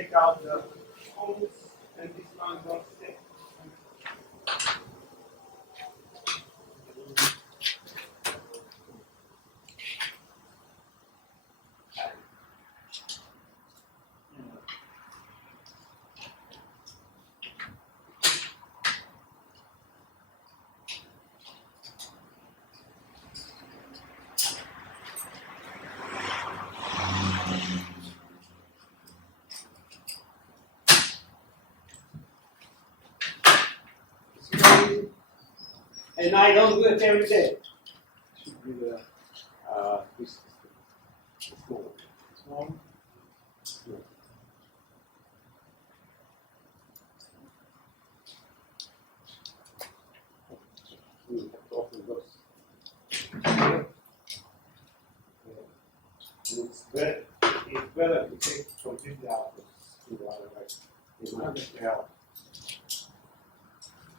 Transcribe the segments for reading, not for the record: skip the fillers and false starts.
take out the holes and this one don't stay. And I don't do it every day. Should be the this small. Small. Yeah. We have to open those. It's better to take completely out the screw, otherwise it might get out.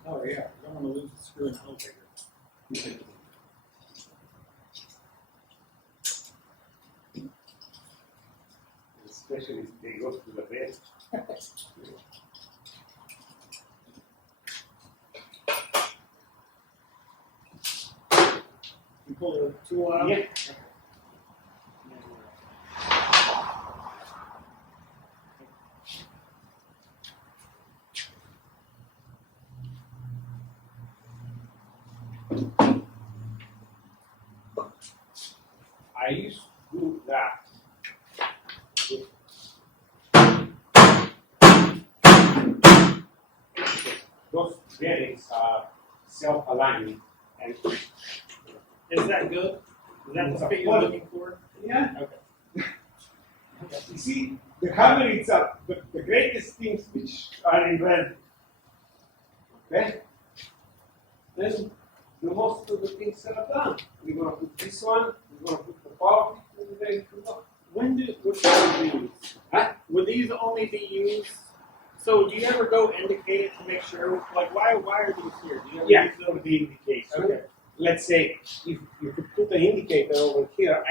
Oh yeah, I don't want to lose the screw in the elevator. Especially if they go to the bed. You pull the tool out? Yeah. Okay. I used to do that. Those bearings are self-aligning, and Is that good? Is that the fit you're looking for? yeah. Okay. You see, the harmonies are the greatest things which are invented. Okay? Then the most of the things are done. We're going to put this one, we're going to put the power, and then put the When do which one do you use? huh? Would these only be used? So do you ever go indicate it to make sure? Like why are these here? Do you ever Yeah, use for those? the indication. Okay. Let's say if you could put the indicator over here,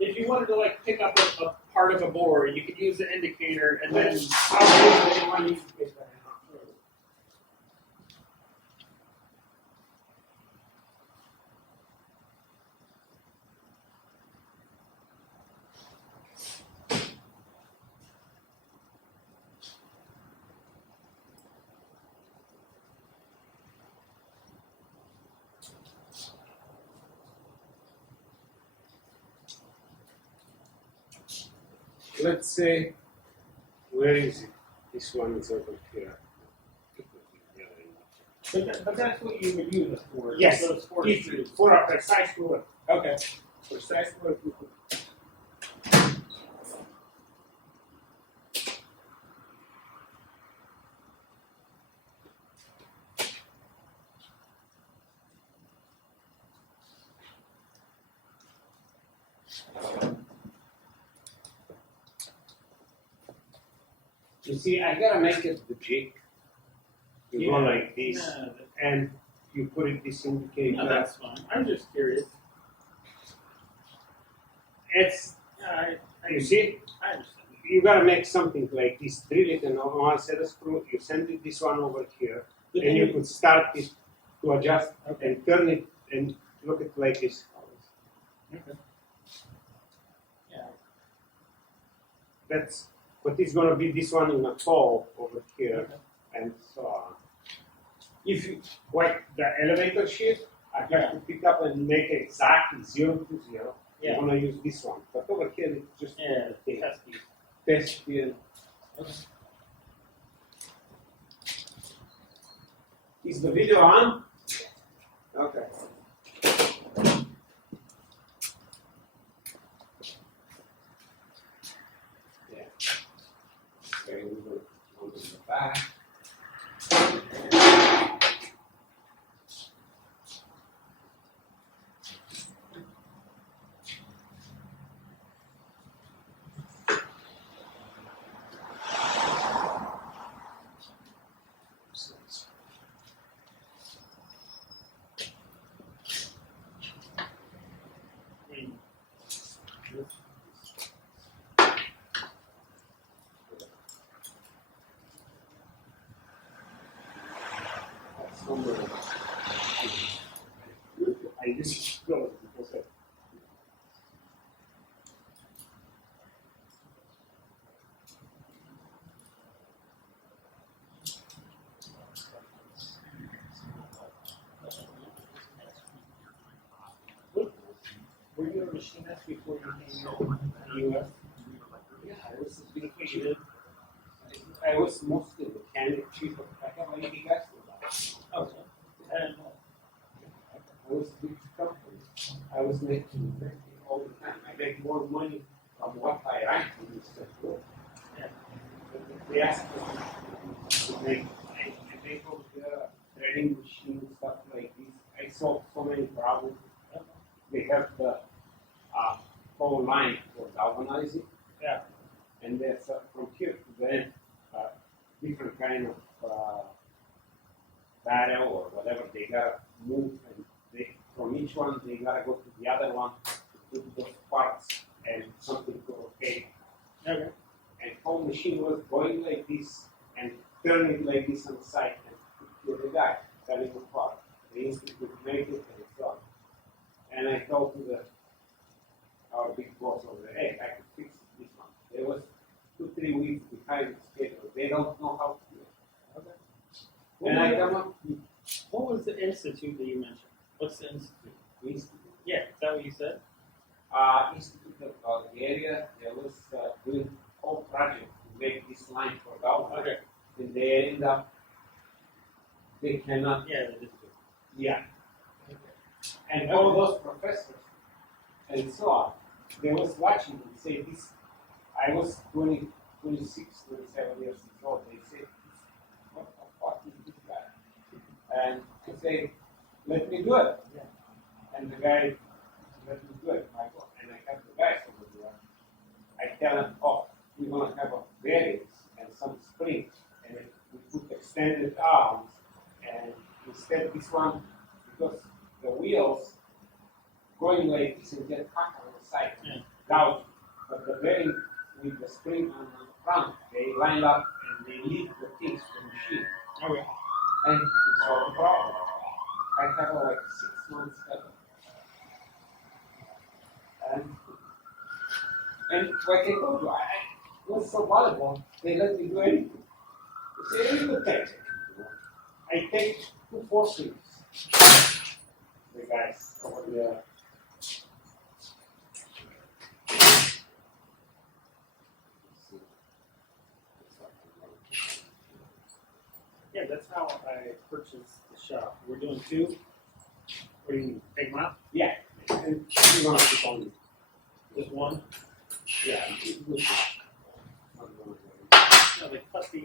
If you wanted to like pick up a part of a bore, you could use the indicator and then how do you want to indicate that? Let's say, where is it? This one is over here. but that's what you would use it for. Yes, Those four if screws. for a precise work. Okay. Precise work. You could. You see, I gotta make it the jig. You go Yeah. like this, No, and you put it this indicator. no, that's fine. I'm just curious. It's you see, I understand. you gotta make something like this. Drill it and on one set of screw. You send it this one over here, But and then you could start it to adjust Okay. and turn it and look at like this. Okay. Yeah. That's but it's gonna be this one in a hole over here, Okay. and so on. If you like the elevator shift, I have to pick up and make it exactly 0 to 0. Yeah. I'm gonna use this one, but over here it's just Yeah. for the thing. Test these. Test here. Okay. Is the video on? Okay. Yeah. Okay, we're going to open the back. somewhere. I just close because of Were you a machinist before you came to the U.S.? yeah, I was mostly mechanic, chief of backup. I think guys for that. Okay. And I was a big company. I was making all the time. I make more money from what I write in this work. yeah. They asked me to make, I make all the threading machine stuff like this. I solved so many problems. They have the whole line for galvanizing. Yeah. And that's from here to the end, different kind of barrel or whatever they gotta move, and they, from each one they gotta go to the other one to put those parts and something to rotate. Okay. And whole machine was going like this and turning like this on the side, and with the guy selling the part. They instantly make it and it's done. And I told to our big boss over there, hey, I could fix this one. There was 2-3 weeks behind the schedule. They don't know how to do it. Okay. And I come up with What was the institute that you mentioned? What's the institute? Institute. Yeah, is that what you said? Institute of Bulgaria. They was doing whole project to make this line for Galvan. Okay. And they end up, they cannot. Yeah, the institute. Yeah. And all those professors and so on, they was watching and say this. I was 26, 27 years old. They say, what the fuck is this guy? And I say, let me do it. Yeah. And the guy, let me do it. And I have the guys over there. I tell them, oh, we're going to have a bearings and some springs. And we put extended arms. And instead this one, because the wheels going like this and get caught on the side, gouge. But the bearing with the spring on the front, they line up and they lead the things to the machine. Okay. And it's all the problem. I have like 6 months ever. And like I told you, I was so valuable, they let me do anything. They say, you take it. I take 2 forces. The guys over there. Yeah, that's how I purchased the shop. We're doing 2. What do you mean? Take them out? Yeah. And you want to keep on. Just 1? Yeah. No, they cut the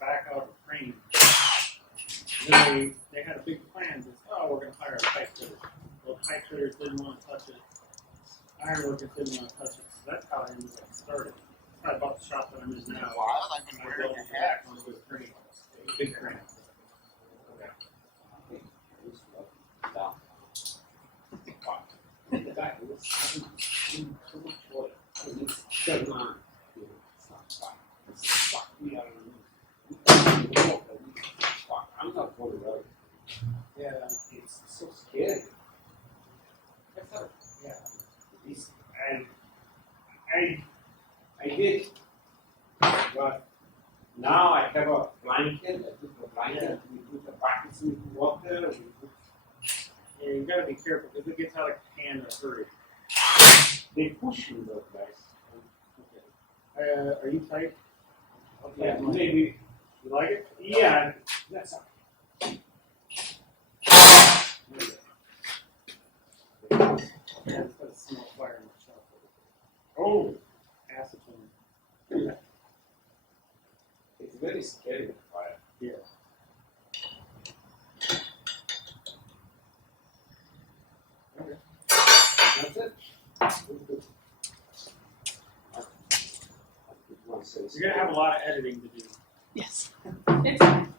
back out of the frame. Then they had a big plan. They said, oh, we're going to hire a pipe fitter. Well, pipe fitters didn't want to touch it. Ironworkers didn't want to touch it. So that's how I ended up started. I bought the shop that I'm in now. I've been wearing your hat. On with a crane. Big crane. I'm not going to work. Yeah. It's so scary. Yeah. This, I did, but now I have a blanket. I put the blanket. We put the buckets with water. We put. Yeah, you gotta be careful because it gets out of hand in a hurry. They push me, those guys. Okay. Are you tight? Yeah, maybe. You like it? Yeah, that's okay. Yeah, it's got a small fire in the shop. Oh, Acetone. it's very scary, the fire. Yeah. Okay. That's it. Good. You're gonna have a lot of editing to do. Yes. It's fine.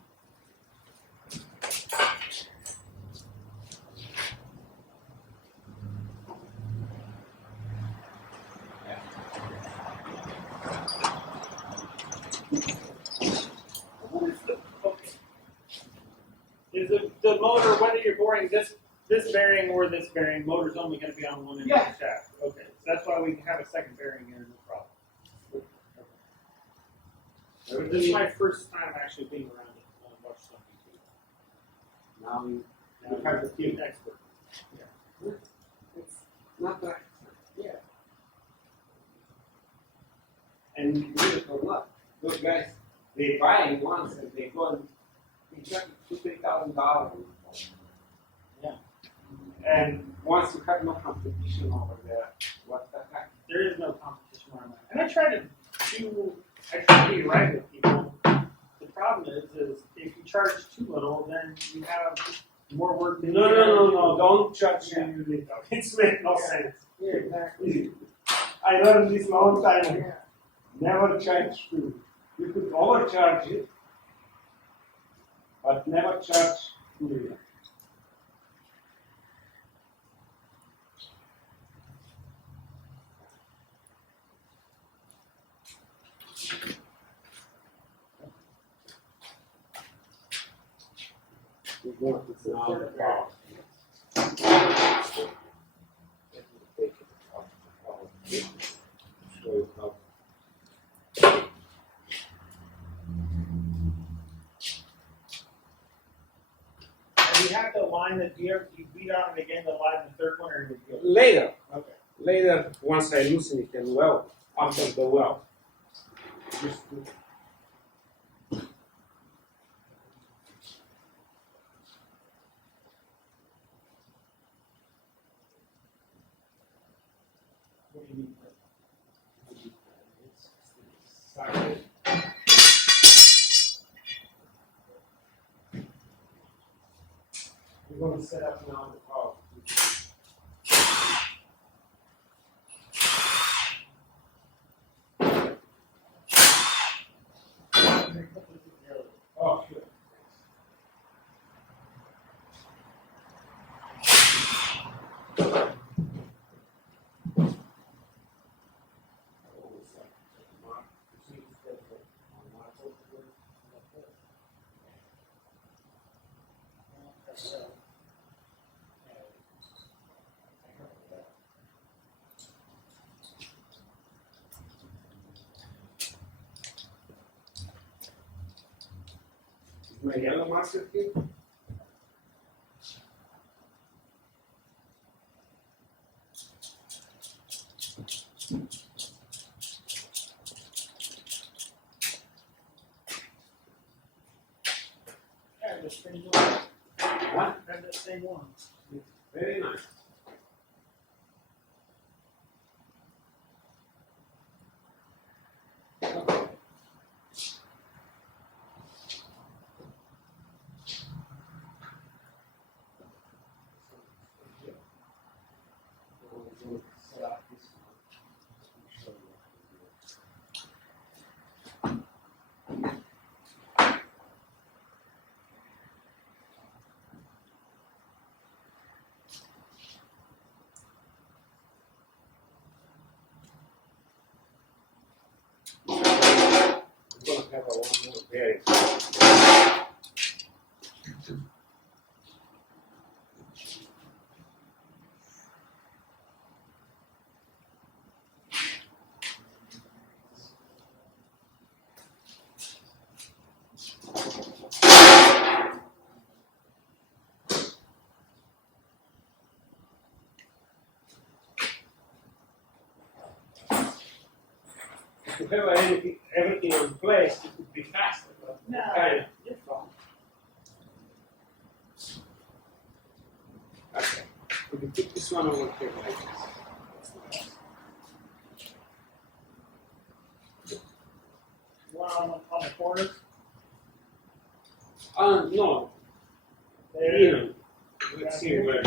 What is the okay? Is the motor, whether you're boring this bearing or this bearing, motor's only going to be on one end of the shaft. Okay, so that's why we have a second bearing here, no problem. This is my first time actually being around it. I watched some YouTube. Now you Now have the you're team. an expert. It's not that. Yeah. And believe it or not, those guys, they buy it once and they go and they charge $2,000-$3,000. Yeah. And once you have no competition over there, what the heck? There is no competition around that. And I try to be right with people. The problem is if you charge too little, then you have more work than No, don't charge Yeah. you little. It's make no Yeah. sense. Yeah, exactly. I learned this long time ago. Yeah. Never charge too. You could overcharge it, but never charge too little. We're going to sit down the power. Show you how. And you have to line the gear, you beat on it again to line the third one, or you're good? Later, Okay. later, once I loosen it and weld, after the weld. Just to- What do you mean? Sorry. We're going to set up now the power. Oh, sure. My yellow marker here. Yeah, the same one. What? Have the same one. Very nice. Okay. Set up this one. Show you what to do. We're gonna have a one more bearing. If you have everything in place, it would be faster. But No, kind of- you're fine. Okay. We can put this one over here like this. One on the corners. No. There. Even. Let's see where.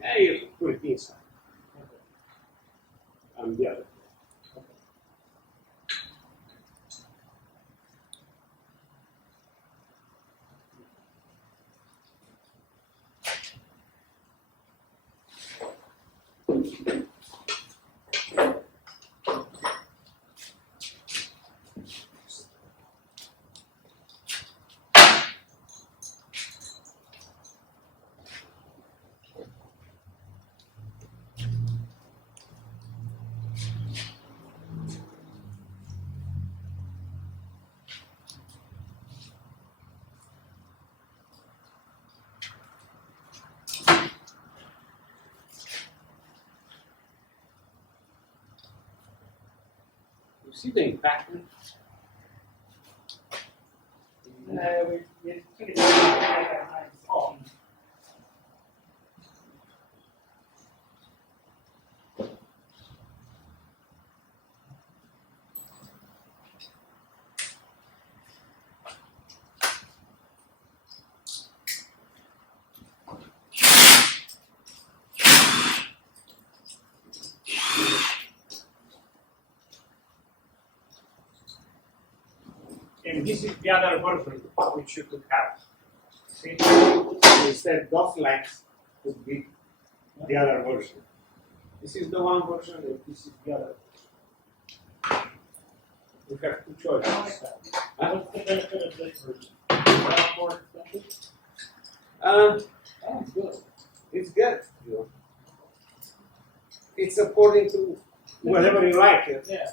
Yeah, you put it inside. The other. see the impact? We took it down. Oh. And this is the other version which you could have. See? Instead, those legs would be the other version. This is the one version, and this is the other version. We have two choices. What's the benefit of this version? Is that more expensive? It's good. It's good. You know. It's according to whatever you like. Yeah.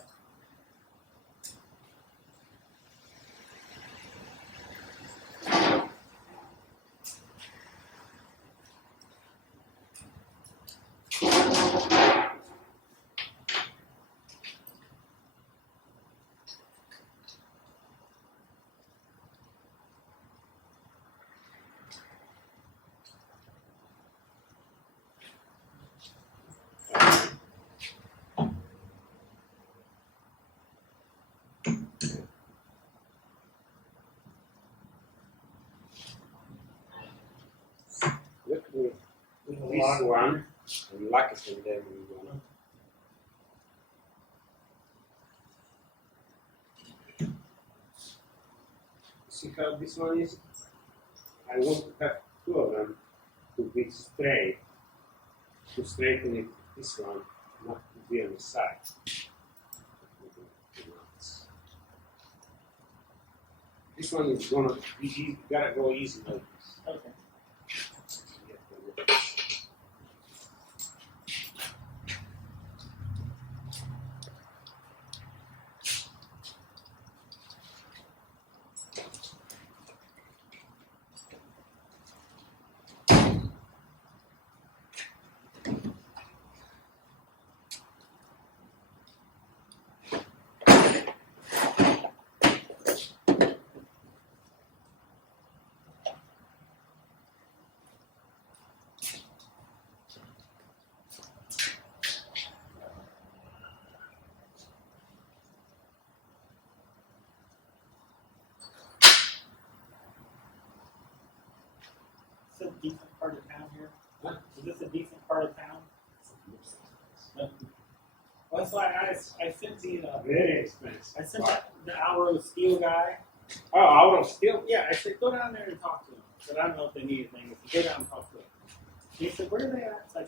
Look with this one, and lock it, and then we're gonna. See how this one is? I want to have two of them to be straight, to straighten it, this one, not to be on the side. This one is gonna be easy, gotta go easy like this. Okay. Is this a decent part of town here? Huh? Is this a decent part of town? No. Well, that's why I sent the Very expensive. I sent the Alro Steel guy. Oh, out of steel? Yeah, I said go down there and talk to them. I said I don't know if they need anything. I said go down and talk to them. He said where are they at? So I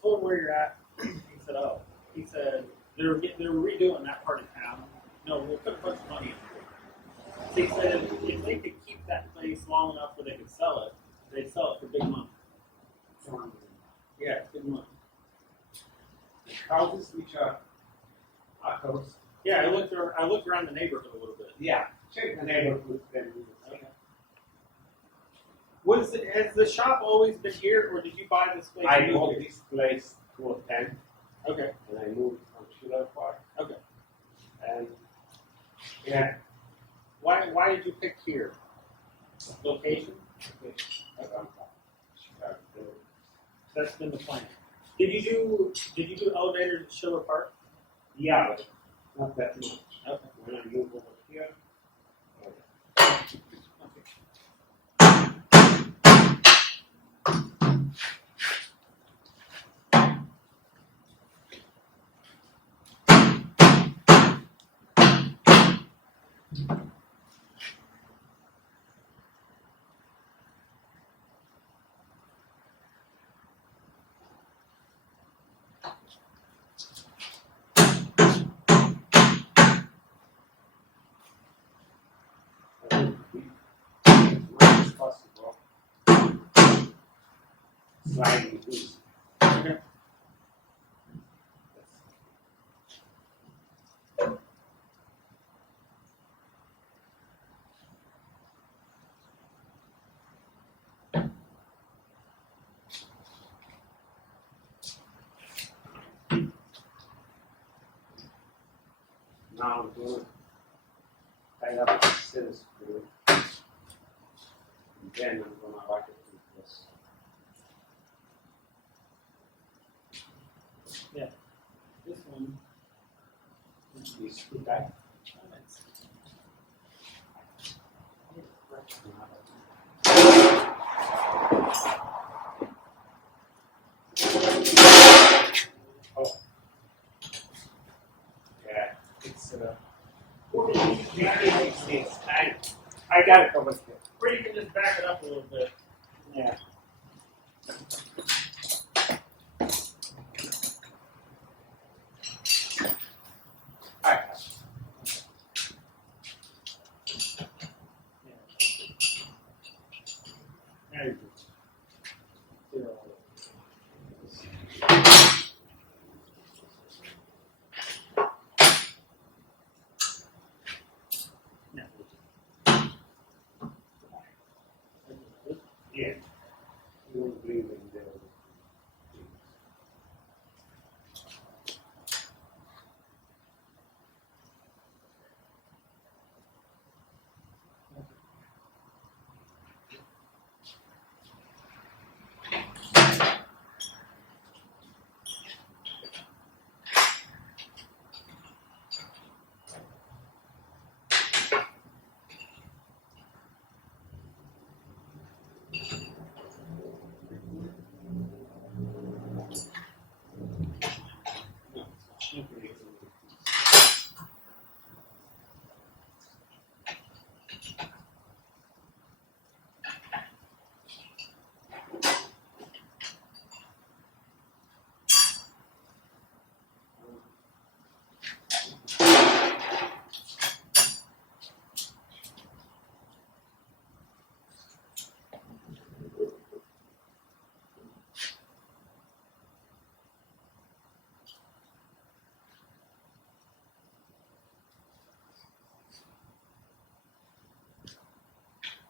told him where you're at. He said oh. He said they're redoing that part of town. No, we'll put a bunch of money into it. So he said if they could keep that place long enough where they could sell it, they'd sell it for big money. Yeah, big money. Houses which are close. Yeah, I looked around the neighborhood a little bit. Yeah, check the neighborhood then. Okay. Has the shop always been here, or did you buy this place? I bought this place 2010, Okay. and I moved from Schiller Park. Okay. And yeah, Why did you pick here? Location? around Chicago. That's been the plan. Did you do elevators at Schiller Park? Yeah, but not that much. Okay. When I moved over here, I think as much as possible, sliding this. Okay. Now I'm going to tie up the scissors screw. And then I'm going to lock it with this. Yeah. This one. You screw tight. Oh. Yeah, it's I got it over here. Or you can just back it up a little bit. Yeah. Alright. There you go. Zero. Now, Yeah. You will bring them there.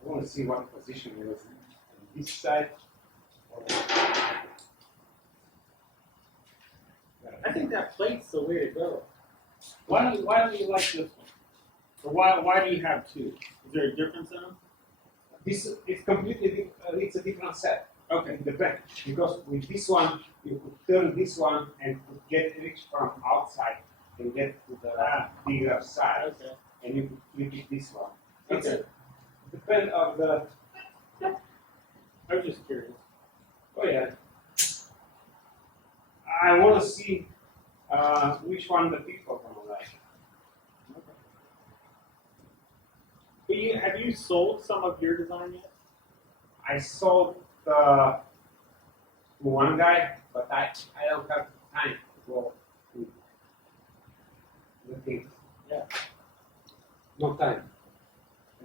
I want to see what position it was on this side. I think that plate's the way to go. Why do you like this one? Or why do you have two? Is there a difference in them? This is completely it's a different set. Okay. The back, because with this one you could turn this one and could get reach from outside and get to the bigger side, Okay. and you could flip it this one. It's Okay. depend of the. I was just curious. Oh yeah. I want to see which one the people gonna like. But have you sold some of your design yet? I sold to one guy, but I don't have time to go to the things. Yeah. No time.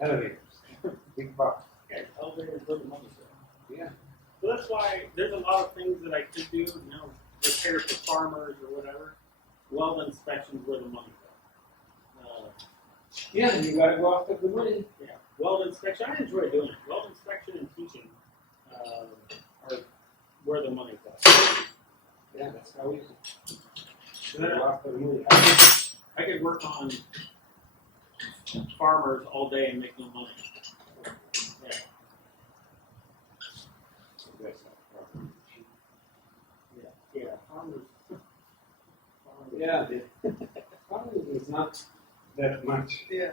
Elevators. Big box. Yeah, elevators where the money's at. Yeah. So that's why there's a lot of things that I could do, you know, repair for farmers or whatever. Weld inspections where the money's at. Yeah, you gotta go after the money. Yeah, weld inspection. I enjoy doing it. Weld inspection and teaching are where the money's at. Yeah, that's how we So then go after the money. I could work on farmers all day and make no money. Yeah. Yeah, farmers. Yeah, the farming is not that much. Yeah.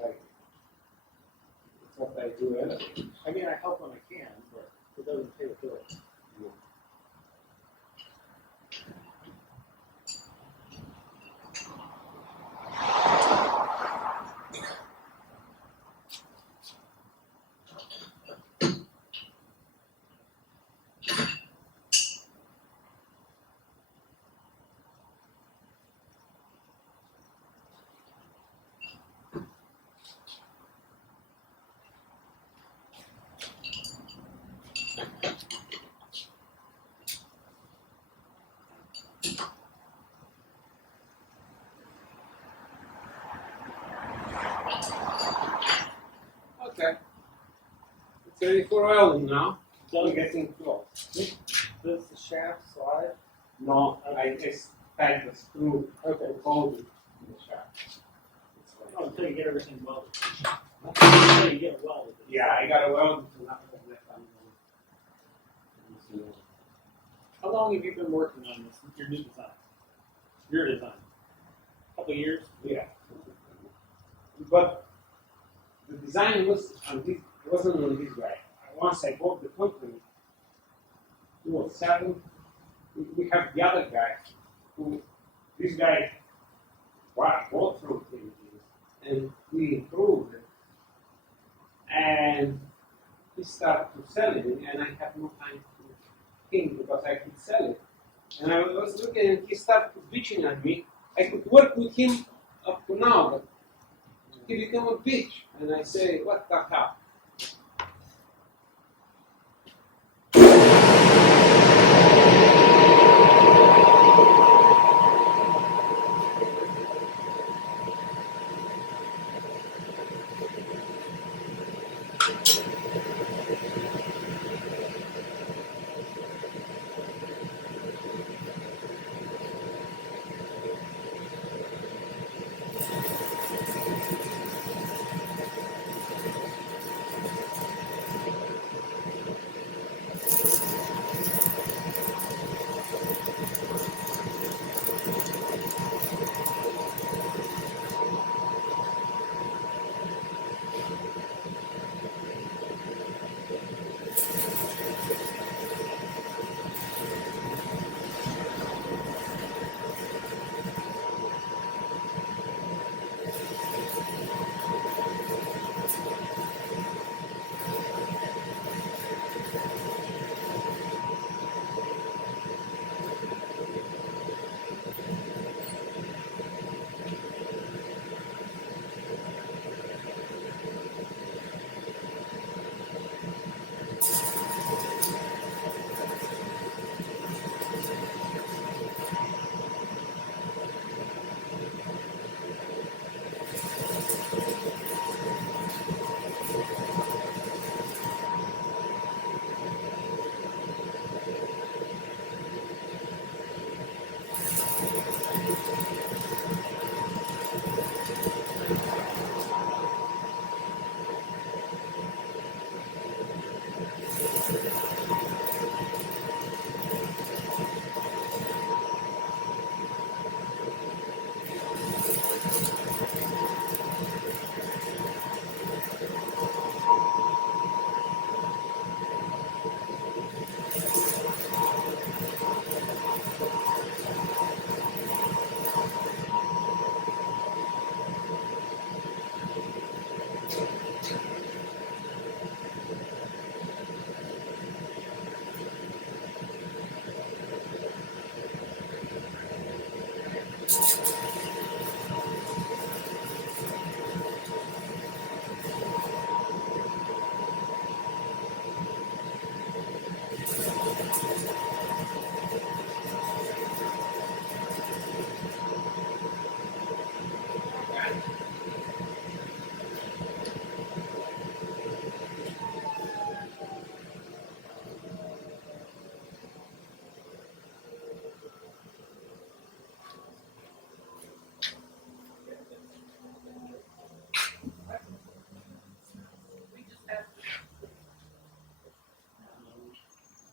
Like, it's what I do anyway. I mean, I help when I can, but it doesn't pay the bills. Okay. It's ready for welding now. So We're getting close. does the shaft slide? No, I just tight the screw, Okay. hold it in the shaft. It's like- Oh, until you get everything welded. Until you get it welded. Yeah, I got a weld to not have left on How long have you been working on this, your new design? Your design? Couple years? Yeah. But the design was on this, wasn't on this guy. Once I bought the company, 2007, we have the other guy who, this guy bought from him and we improved it. And he started to sell it and I had no time to think because I could sell it. And I was looking and he started bitching at me. I could work with him up to now, but he became a bitch. And I say, what the hell?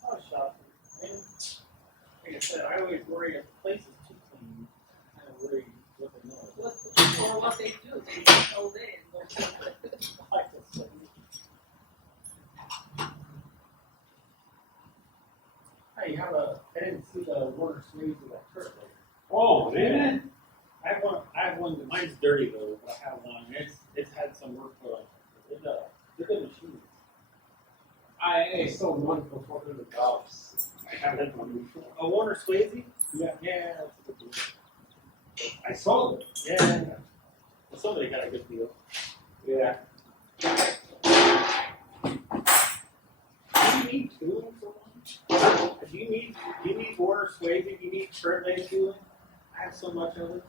Oh, shop. And like I said, I always worry if the place is too clean. I kind of worry what they know. Or what they do, they just go there and go to Like this. Hey, you have I didn't see the water sleeves of that shirt later. Oh, really? I have one, mine's dirty though, but I have one. It's had some work put on it. They're good machines. I sold one for $400. I haven't one before. A Warner Swayze? Yeah. Yeah, that's a good deal. I sold it. Yeah. Well, somebody got a good deal. Yeah. Do you need tooling for one? Do you need Warner Swayze? Do you need shirt leg tooling? I have so much of it.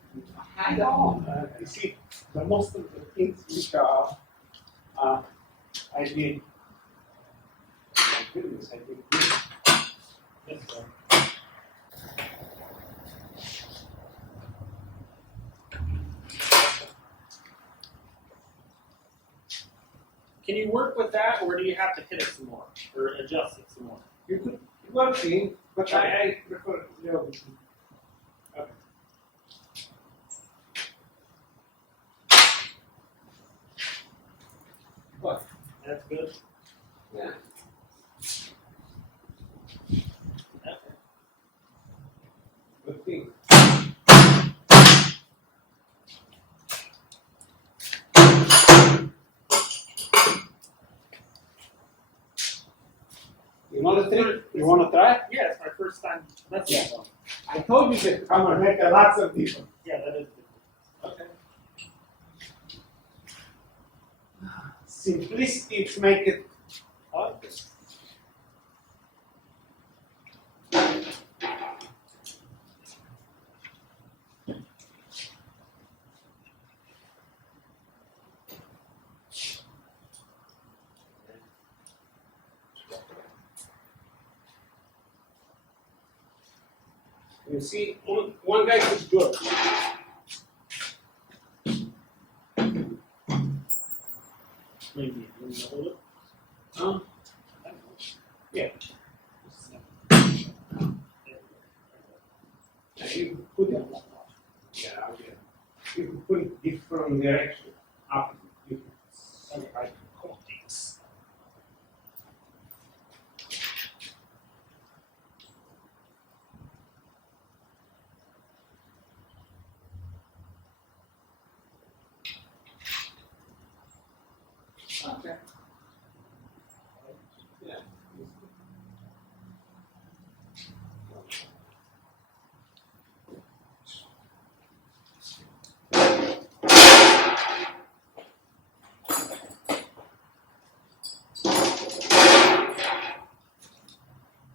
I know. You see, the most of the things which are, I did. My goodness, I did this. This one. Can you work with that, or do you have to hit it some more, or adjust it some more? You could work in, but I prefer zero. Okay. What? That's good. Yeah. Okay. Good thing. You know the trick? You want to try? Yeah, it's my first time. That's Yeah. one. I told you that I'm gonna make a lots of difference. Yeah, that is good. Okay. Simplicity to make it. Okay. You see, one guy is good. Maybe hold it. Yeah. You put it. Yeah, okay. You can put it different direction. Up. You can like coatings. Okay. Yeah.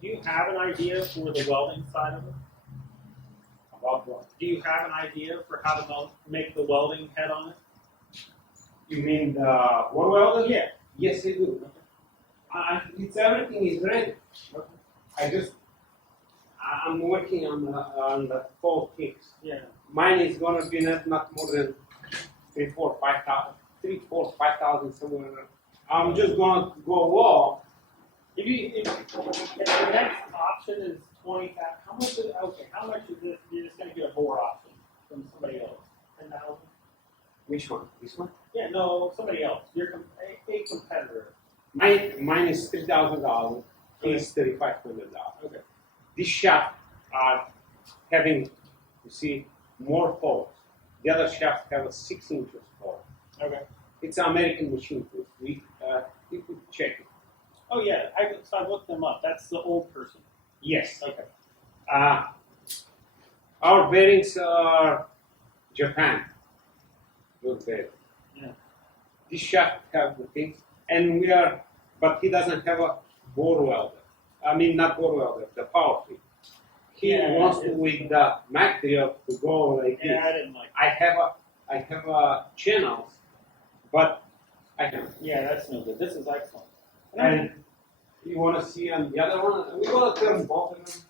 Do you have an idea for the welding side of it? About what? Do you have an idea for how to make the welding head on it? You mean the one welder? Yeah. Yes, I do. It's everything is ready. I'm working on the 4 kicks. Yeah. Mine is gonna be not more than 3, 4, 5,000 somewhere around. I'm just gonna go low. If the next option is 20,000, how much is How much is this? You're just gonna get a bore option from somebody else. 10,000. Which one? This one? Yeah, no, somebody else. A competitor. Mine is $3,000. His $3,500. Okay. This shaft are having, you see, more holes. The other shafts have a 6 inches hole. Okay. It's an American machine tool. You could check it. Oh yeah, so I looked them up. That's the old person. Yes. Okay. Our bearings are Japan. Good bearing. Yeah. This shaft have the things, and but he doesn't have a bore welder. I mean, not bore welder, the power feed. He wants to with the Mac drill to go like this. Yeah, I didn't like. I have a channels, but I can. Yeah, that's no good. This is excellent. And you want to see on the other one? We want to turn both of them.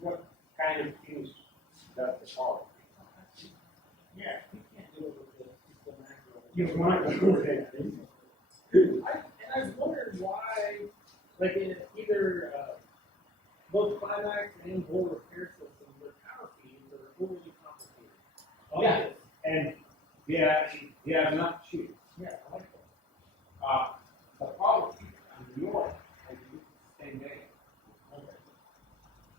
What kind of finish does the power? Yeah, you can't do it with the macro. You want to do it. And I was wondering why, like in either both climax and bore repair systems, their power feeds are overly complicated. Yeah, and they are not cheap. Yeah, I like that. The power feed on the north and the same day. Okay.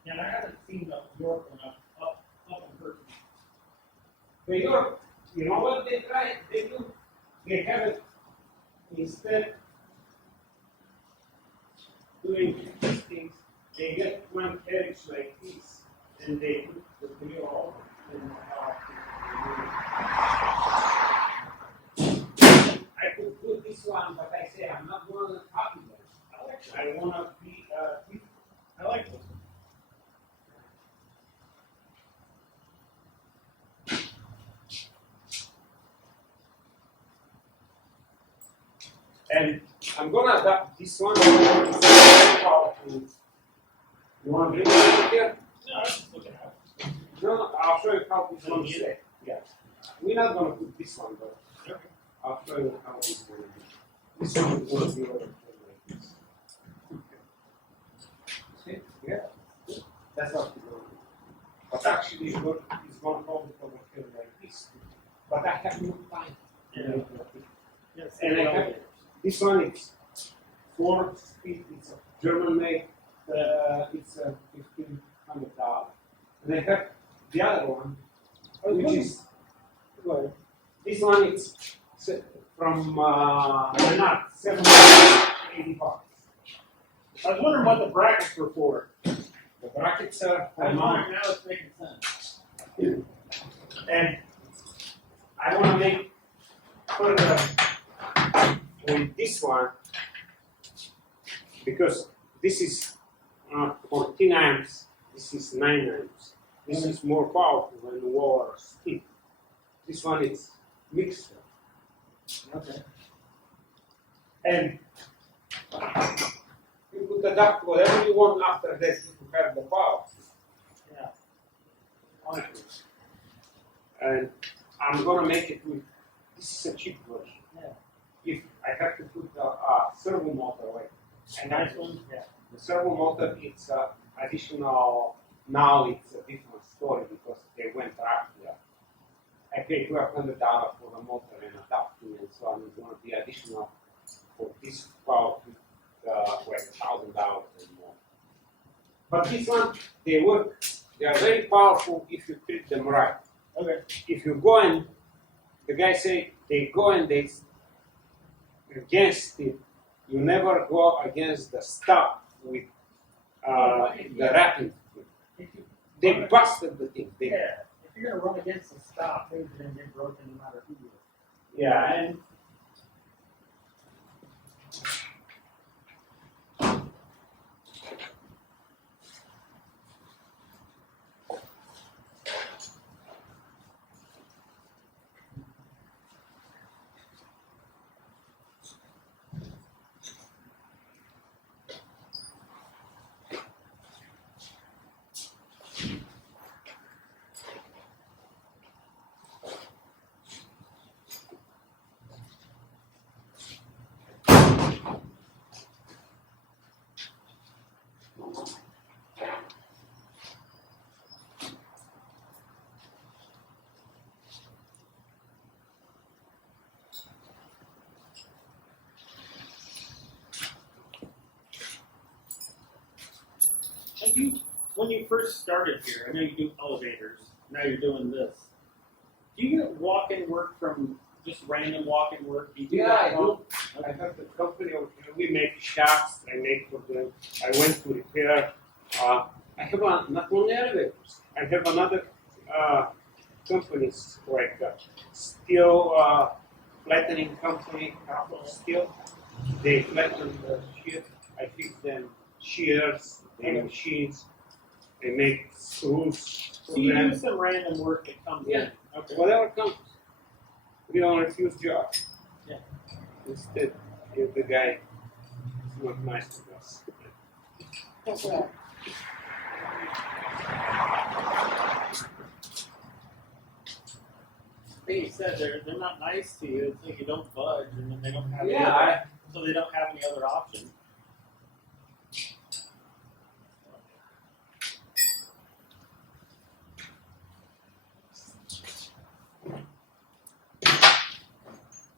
And I haven't seen the York one up in person. The York, you know what they try? They do. They have it instead doing these things. They get one carriage like this, and they put the drill over. And I could do this one, but I say I'm not going to copy them. I want to be. I like this. And I'm going to adapt this one. You want to bring it here? No, I was just looking at it. No, I'll show you how this one is. Yeah. we're not gonna put this one, but I'll show you how it's gonna be. This one is gonna be over here like this. See? Yeah. That's what we're gonna do. But actually, it's gonna hold it over here like this. But I have no time. Yeah. Yes, And I have this one. It's 4-speed. It's a German made. It's $1,500. And I have the other one, which is this one. It's from Renat, $780. I was wondering what the brackets were for. The brackets are I was wondering, now it's making sense. and I want to make further with this one because this is 14 amps. This is 9 amps. This is more powerful than lower speed. This one is mixer. Okay. And you could adapt whatever you want after this to have the power. Yeah. And I'm gonna make it with this is a cheap version. Yeah. If I have to put a servo motor away. A nice one? Yeah. The servo motor it's additional. Now it's a different story because they went up there. I paid $1,200 for the motor and adapting and so on. It's going to be additional for this power like $1,000 and more. But this one, they work. They are very powerful if you treat them right. Okay. If you go and the guy say they go and they against it, you never go against the stop with the wrapping. They busted the thing. They, Yeah. If you're gonna run against the stop, things are gonna get broken no matter who you are. yeah, and And you, when you first started here, I know you do elevators. Now you're doing this. Do you get walk-in work from just random walk-in work? Do you do yeah, that I do. I have the company over here. We make shafts. I make for them. I went to repair. I have not only elevators. I have another companies like steel flattening company, steel. They flatten the sheet. I fix them shears. They machines. They make screws So for you them. do some random work that comes Yeah. in. Okay. Whatever comes. We don't refuse jobs. Yeah. Instead, if the guy is not nice to us. Okay. Like you said, they're not nice to you. It's like you don't budge, and then they don't have any other, so they don't have any other option.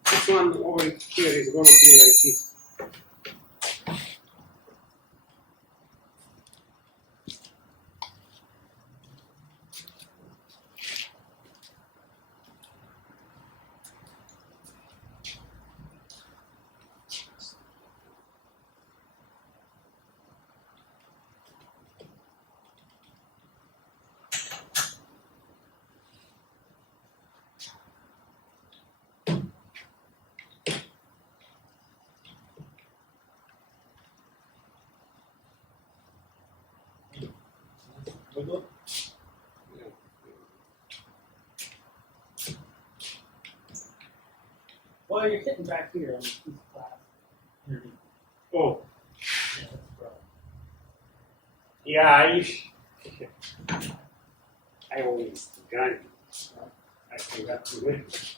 This one over here is going to be like this. Wiggle. Well, you're sitting back here on this piece of glass. Underneath. Oh, Yeah, that's right. yeah, I always grind. I forgot to wait.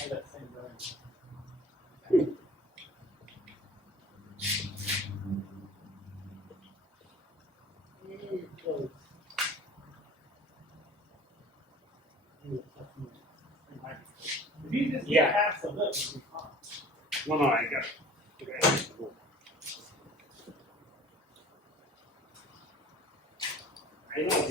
Have that same burn. Close. If you just Yeah. get past the lip, it'll be fine. No, I got it. I know.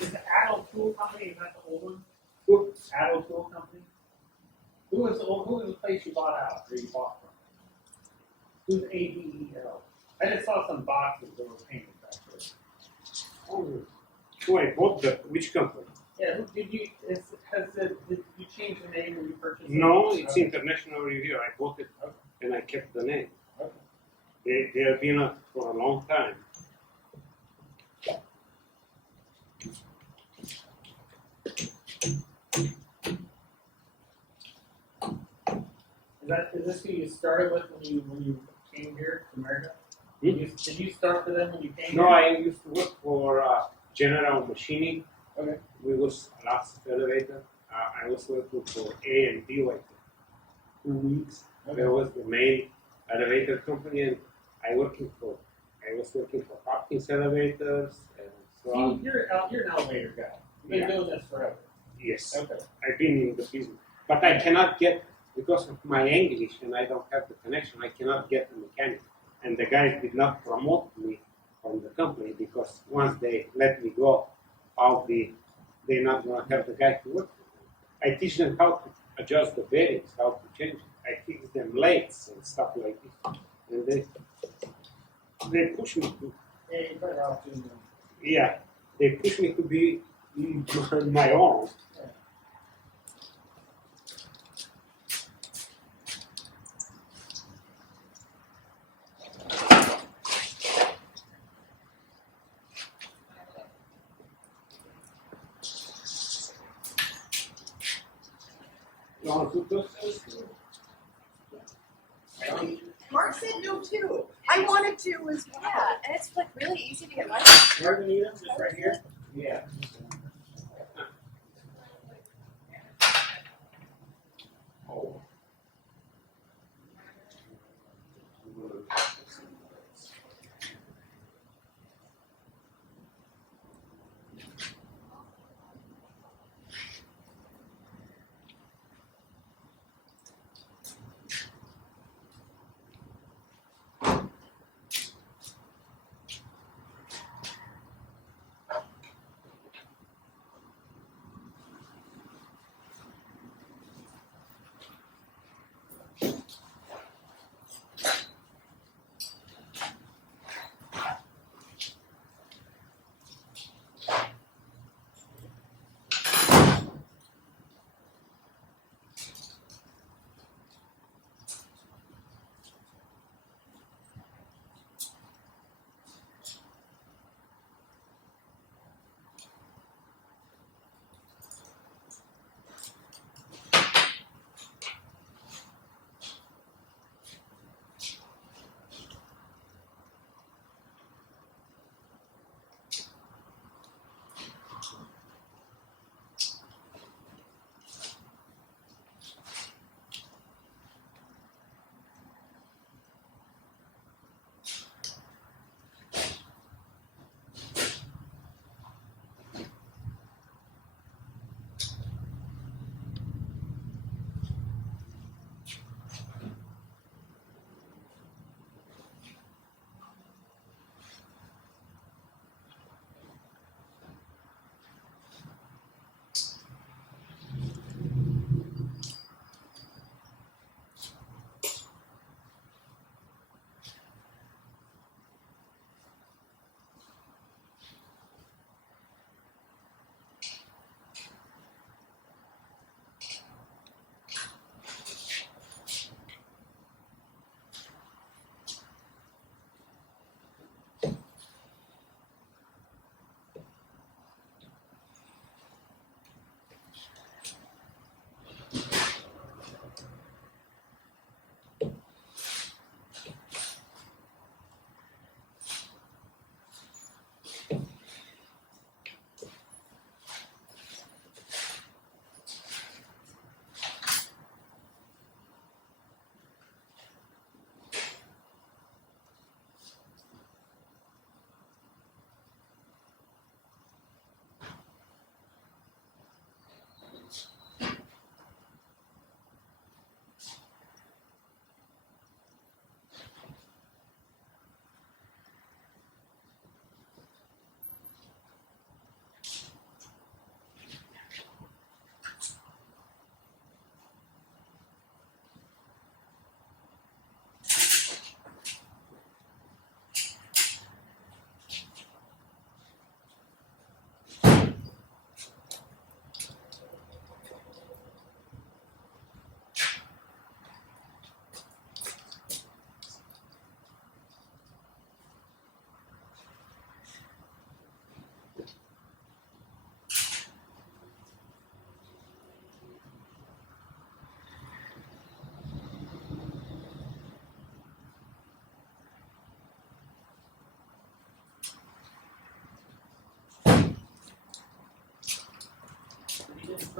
Is the Adel Tool Company, is that the old one? Who? Adel Tool Company? Who was the place you bought out, or you bought from? Who's ADEL? I just saw some boxes that were painted back there. Oh, who I bought the which company? Yeah, did you change the name when you purchased it? No, it's Okay. International Revere. I bought it and I kept the name. Okay. They have been for a long time. Is this who you started with when you came here to America? Hmm? Did you start for them when you came No, here? I used to work for General Machining. Okay. We was last elevator. I was working for A and B like 2 weeks. Okay. There was the main elevator company, and I was working for Hopkins elevators and so See, on. you're an elevator guy. You've been Yeah. doing this forever. Yes, Okay. I've been in the business, but I cannot get because of my English and I don't have the connection. I cannot get a mechanic, and the guys did not promote me from the company because once they let me go, they're not gonna have the guy to work for them. I teach them how to adjust the bearings, how to change it. I fix them lathes and stuff like this, and they push me to Yeah, you better off doing them. they push me to be my own. You want to put those? Mark said no too. I wanted to as well. Yeah, and it's like really easy to get money. Where do we need them? Just right here? Yeah. Oh.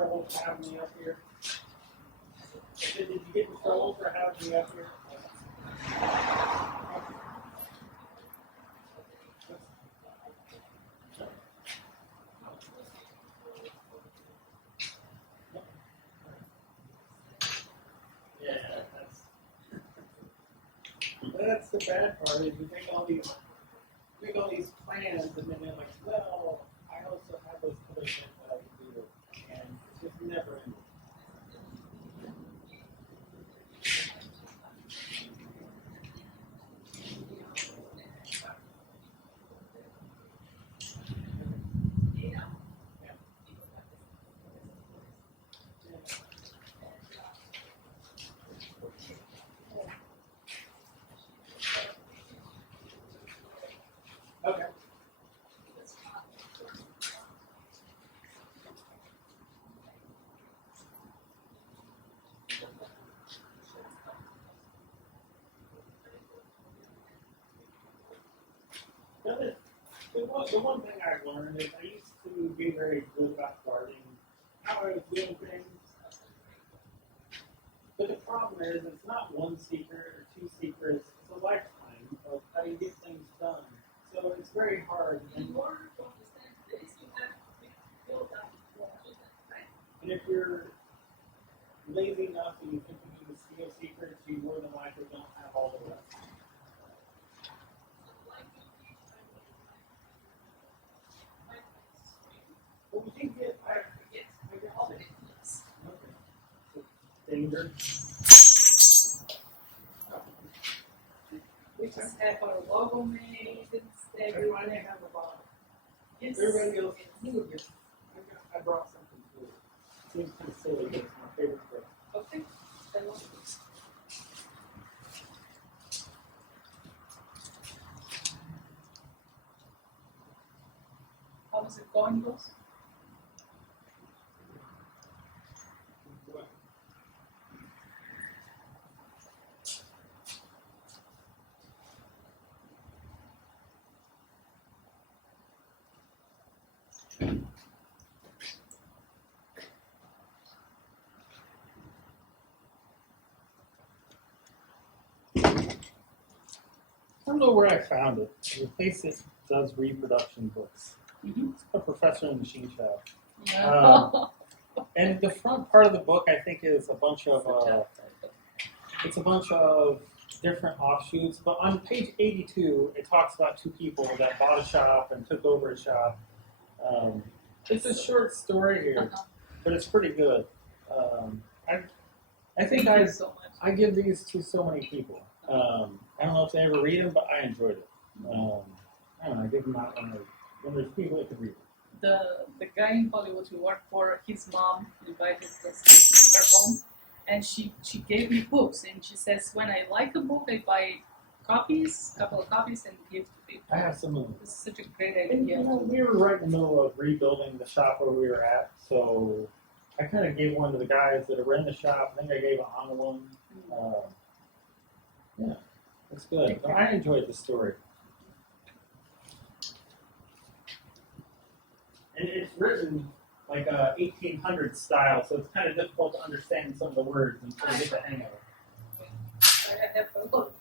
trouble for having me up here? Did you get in trouble for having me up here? Yeah, that's the bad part is you make all these plans and then they're like, well, I also have those other things that I can do, and it's just never ending. Okay. The one thing I've learned is I used to be very good about guarding how I was doing things. But the problem is it's not one secret or two secrets, it's a lifetime of how you get things done. So it's very hard. In order to understand this, you have to build up more. And if you're lazy enough and you think you need to steal secrets, you more than likely don't have all the rest. Well, we did get, I got all the okay. Danger. We just have our logo made, it's Everybody everywhere. have a bottle. Yes. Everybody goes, I brought something for you. Seems kind of silly, but it's my favorite thing. Okay. I love it. How is it going, Rose? I don't know where I found it. The place that does reproduction books. Mhm. It's a professor in the machine shop. Yeah. And the front part of the book, I think, is a bunch of different offshoots. But on page 82, it talks about two people that bought a shop and took over a shop. It's a short story here, but it's pretty good. I think Thank you so much. I give these to so many people. I don't know if they ever read them, but I enjoyed it. I don't know. I give them out when there's people that could read them. The guy in Hollywood we work for, his mom invited us to her home, and she gave me books, and she says when I like a book, I buy couple of copies, and give to people. I have some of them. It's such a great And idea. we were right in the middle of rebuilding the shop where we were at, so I kind of gave one to the guys that are in the shop. I think I gave an honor one. Yeah, it's good. So I enjoyed the story. And it's written like 1800 style, so it's kind of difficult to understand some of the words until you get the hang of it. I have a look.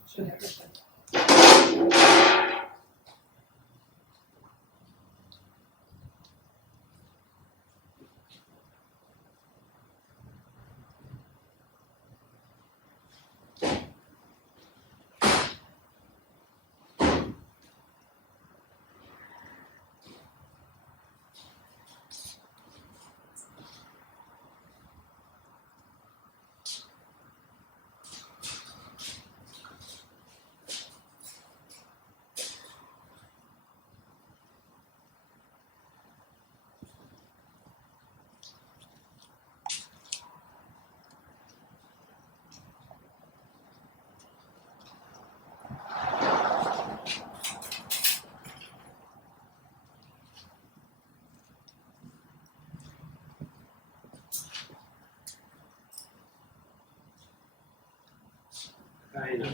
Kind of.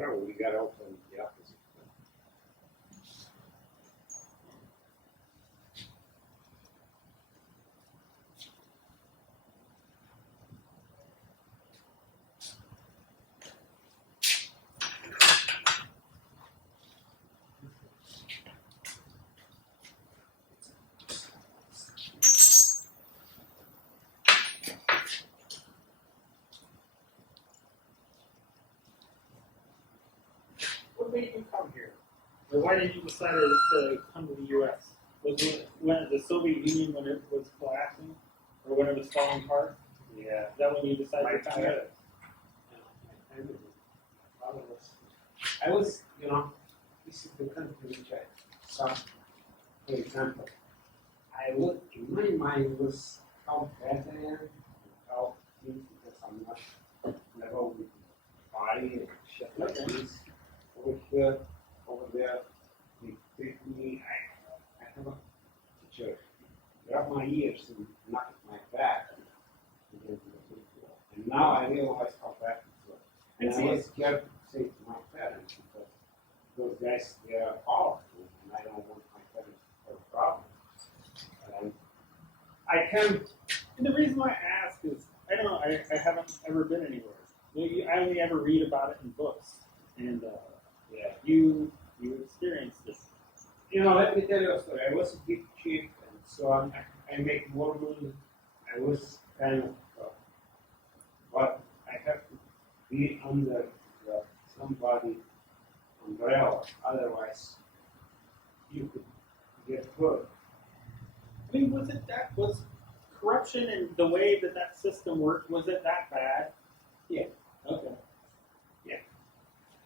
Oh, we got out from the opposite. Or why did you decide to come to the U.S.? Was it when the Soviet Union, when it was collapsing, or when it was falling apart? Yeah. Is that when you decided to come here? I was, you know, this is the country which I saw, for example. I would, in my mind, was how bad I am, how things, because I'm not level with body and shit like this. Over here, over there, they take me, I have a teacher, grab my ears and knock at my back. And now I realize how bad it was. And I was scared to say to my parents because those guys, they are powerful and I don't want my parents to have problems. I can. And the reason why I ask is, I don't know, I haven't ever been anywhere. I only ever read about it in books. And Yeah. you experienced it. You know, let me tell you a story. I was a big chief and so on. I make more money. I was kind of, but I have to be under somebody umbrella. Otherwise, you could get hurt. I mean, was corruption and the way that system worked, was it that bad? Yeah. Okay.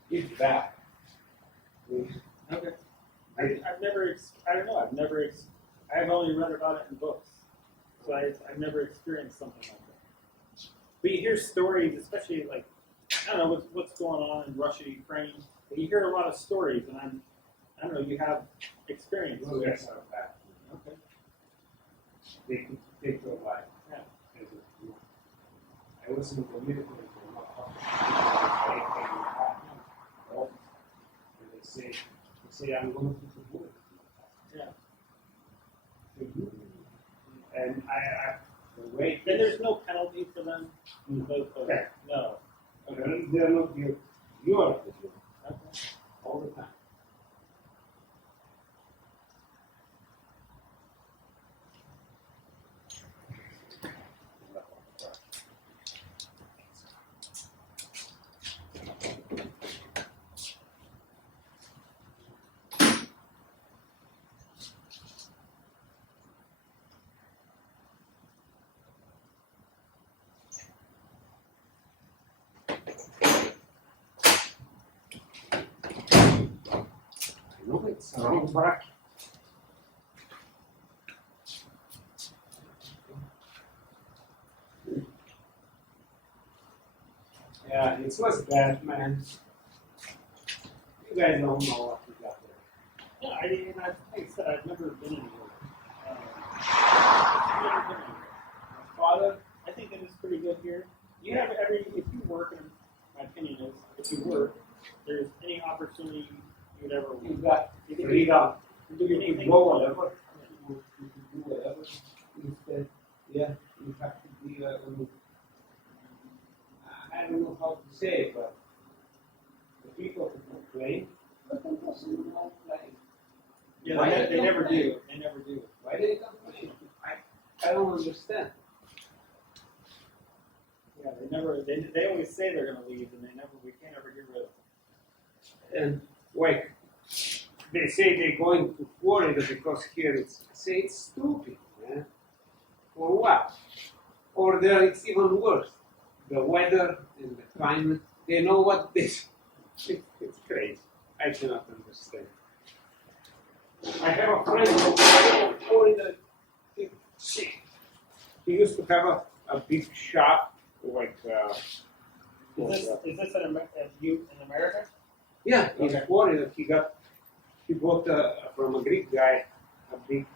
It's bad. Okay. I've never, I don't know, I've only read about it in books. So I've never experienced something like that. But you hear stories, especially like, I don't know, what's going on in Russia, Ukraine, but you hear a lot of stories, and I don't know, you have experience. Those guys are bad. Okay. They could take your life. Yeah. I was in the military for not I came back home, and they say I'm going to put the bullet. Yeah. And I the way Then there's no penalty for them? Okay. No. They're not guilty. You are guilty Okay. all the time. No, it's wrong bracket. Yeah, it was bad, man. You guys don't know what we got there. Yeah, like I said, I've never been anywhere. Never been anywhere. Father, I think it is pretty good here. You have if you work, and my opinion is, if you work, there's any opportunity you would ever you want. got You can freedom. do You anything can you go want. whatever. You can do whatever. Instead, yeah, you have to be I don't know how to say it, but the people who complain, let them go somewhere else play. Yeah, Why they never complain? do. They never do. Why they complain? I don't understand. Yeah, they never. They always say they're going to leave, and we can't ever get rid of them. And like they say they're going to Florida because here it's stupid, man. For what? Or there it's even worse. The weather and the climate. They know what this. It's crazy. I cannot understand. I have a friend from Florida. He used to have a big shop like. Is this in America? Yeah, in Okay. Florida, he bought from a Greek guy a big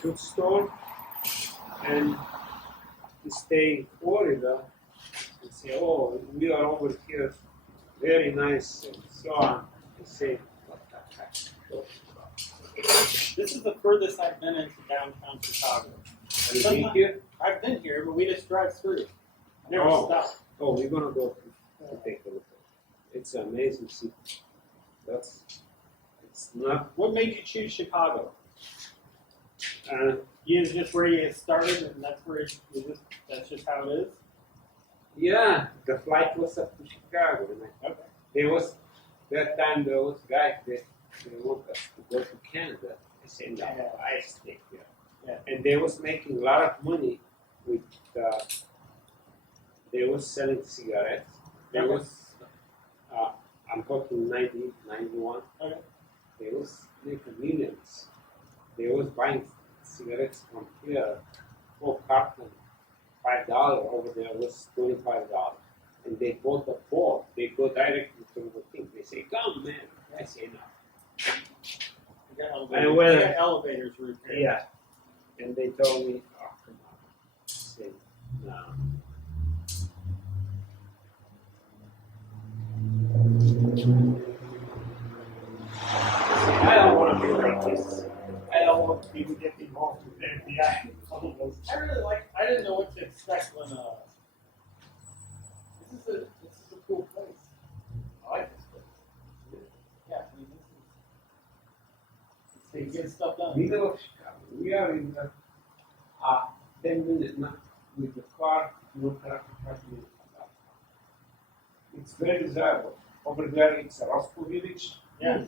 food store, and he stayed in Florida and say, "Oh, we are over here, very nice," and so on. And say, "What the heck?" This is the furthest I've been into downtown Chicago. Have you been here? I've been here, but we just drive through. I never Oh. stop. Oh, we're gonna go to take a look at it. It's an amazing city. It's not. What made you choose Chicago? Uh, Is just where you started, and that's that's just how it is? yeah, the flight was up to Chicago, and Okay. there was that time there was guys that they want us to go to Canada. I said, no, Yeah. I stay here. Yeah. And they was making a lot of money with, they was selling cigarettes. They Okay. was, I'm talking 90, 91. Okay. They was making millions. They was buying cigarettes from here, 4 carton, $5. Over there was $25. And they bought the 4. They go directly to the thing. They say, come man. I say no. We got And elevators, whether- we got elevators route there. Yeah. And they told me, oh, come on. I said, no. I don't want to be like this. I don't want to even get involved with the FBI. I really like. I didn't know what to expect when. This is a cool place. I like this place. Yeah, I mean this is. They get stuff done. Middle of Chicago. We are in the 10 minutes now with the car, no traffic happening. It's very desirable. Over there, it's a Roscoe village. Yeah.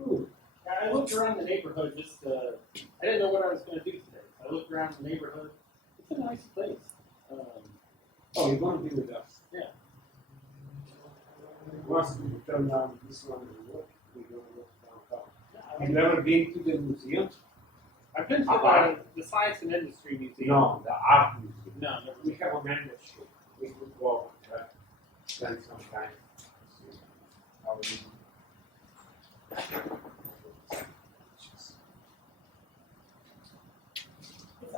Ooh. Yeah, I looked around the neighborhood just. I didn't know what I was going to do today. I looked around the neighborhood. It's a nice place. Oh, you're going to be with us. Yeah. Once we turn down this one and work, we're going to go downtown. I You've like- never been to the museum? I've been to the Science and Industry Museum. No, the art museum. No, never. We have a membership. We could go and spend some time. See how we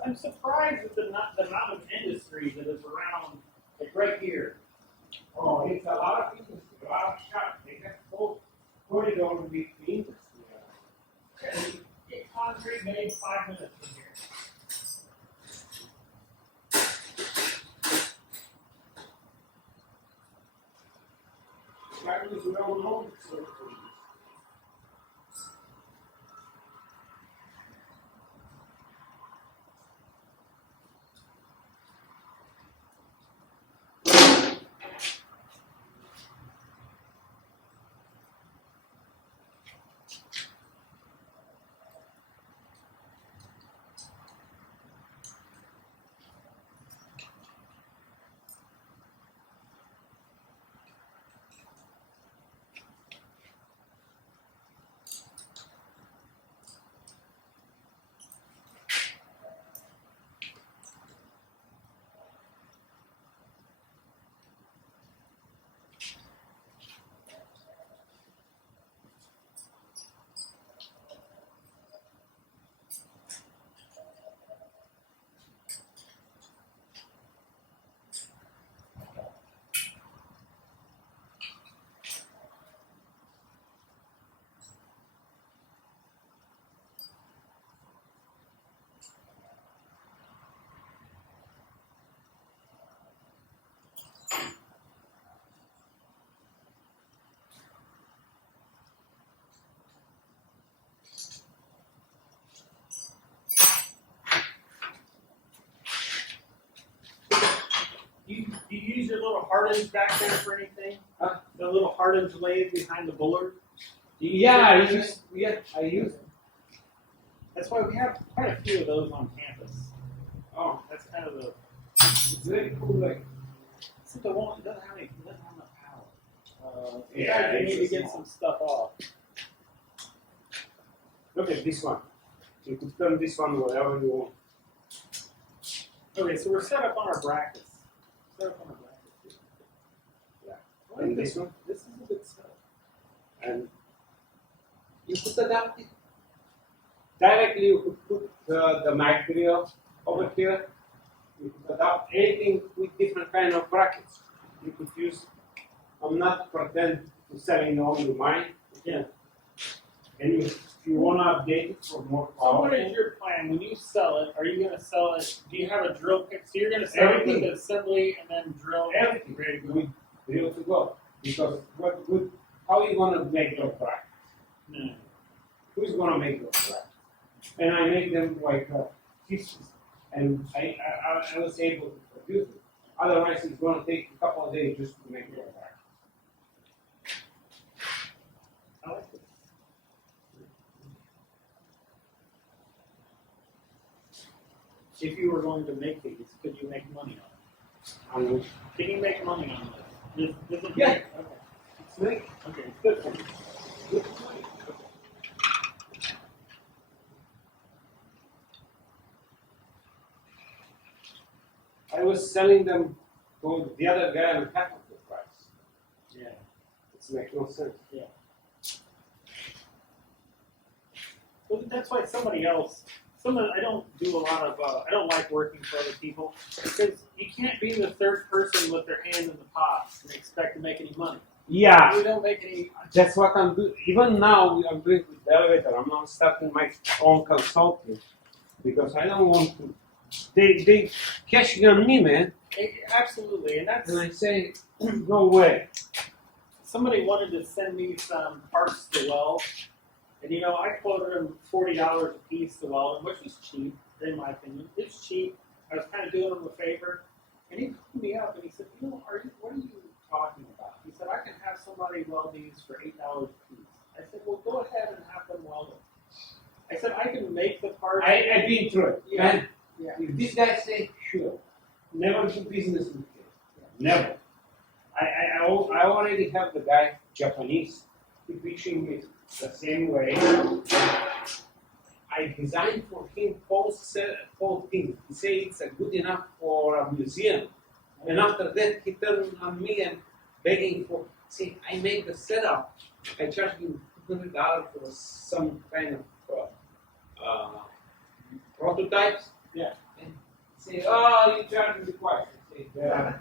I'm surprised at the amount of industry that is around, like right here. Oh, it's a lot of industry, a lot of shops. They have whole corridor with the industry. Get concrete made 5 minutes from here. That is well known. So, Do you use your little hardened back there for anything? Huh? The little hardened lathe behind the bullard? Do you yeah, use it? I use it. That's why we have quite a few of those on campus. Oh, That's kind of the. it's very cool. Like, Except the one it doesn't have enough power. Yeah, Sometimes you need it's to get small. some stuff off. look at this one. You could turn this one whatever you want. Okay, so we're set up on our brackets. Set up on our brackets. Yeah. I like And this this one. This is a good setup. And you could adapt it. Directly, you could put the material over here. You could adapt anything with different kind of brackets. You could use. I'm not pretend to selling only mine. Yeah. And if you want to update it for more So power, what is your plan when you sell it? Are you going to sell it? Do you have a drill kit? So you're going to sell it with Everything. the assembly and then drill everything ready to go. we real to go. Because what good? How are you gonna make those brackets? No. Who's gonna make those brackets? And I make them like pieces, and I was able to produce it. Otherwise, it's gonna take a couple of days just to make those brackets. I like it. if you were going to make these, could you make money on them? Can you make money on this? This is Yeah. Okay. It's like, Okay. it's good for me. Good for me. I was selling them to the other guy on half of the price. Yeah. It's make no sense. Well, that's why I don't do a lot of, I don't like working for other people because you can't be the third person with their hand in the pot and expect to make any money. Yeah, We don't make any. that's what I'm doing. Even now, I'm doing with the elevator. I'm not starting my own consulting because I don't want to. They cashing on me, man. Absolutely, and that's. And I say, no way. Somebody wanted to send me some parts to weld, and I quoted them $40 a piece to weld them, which was cheap, in my opinion. It's cheap. I was kind of doing them a favor, and he called me up and he said, what are you talking about? He said, I can have somebody weld these for $8 a piece. I said, well, go ahead and have them weld them. I said, I can make the part. I've been through it. Yeah. Man, Yeah. if this guy say, sure, never do business with him. Never. I already have the guy, Japanese, he teaching me the same way. I designed for him whole thing. He say it's good enough for a museum. And after that, he turned on me and begging for, say, I make the setup. I charge him $200 for some kind of prototypes. Yeah. And say, oh, you charge me twice. I say, yeah.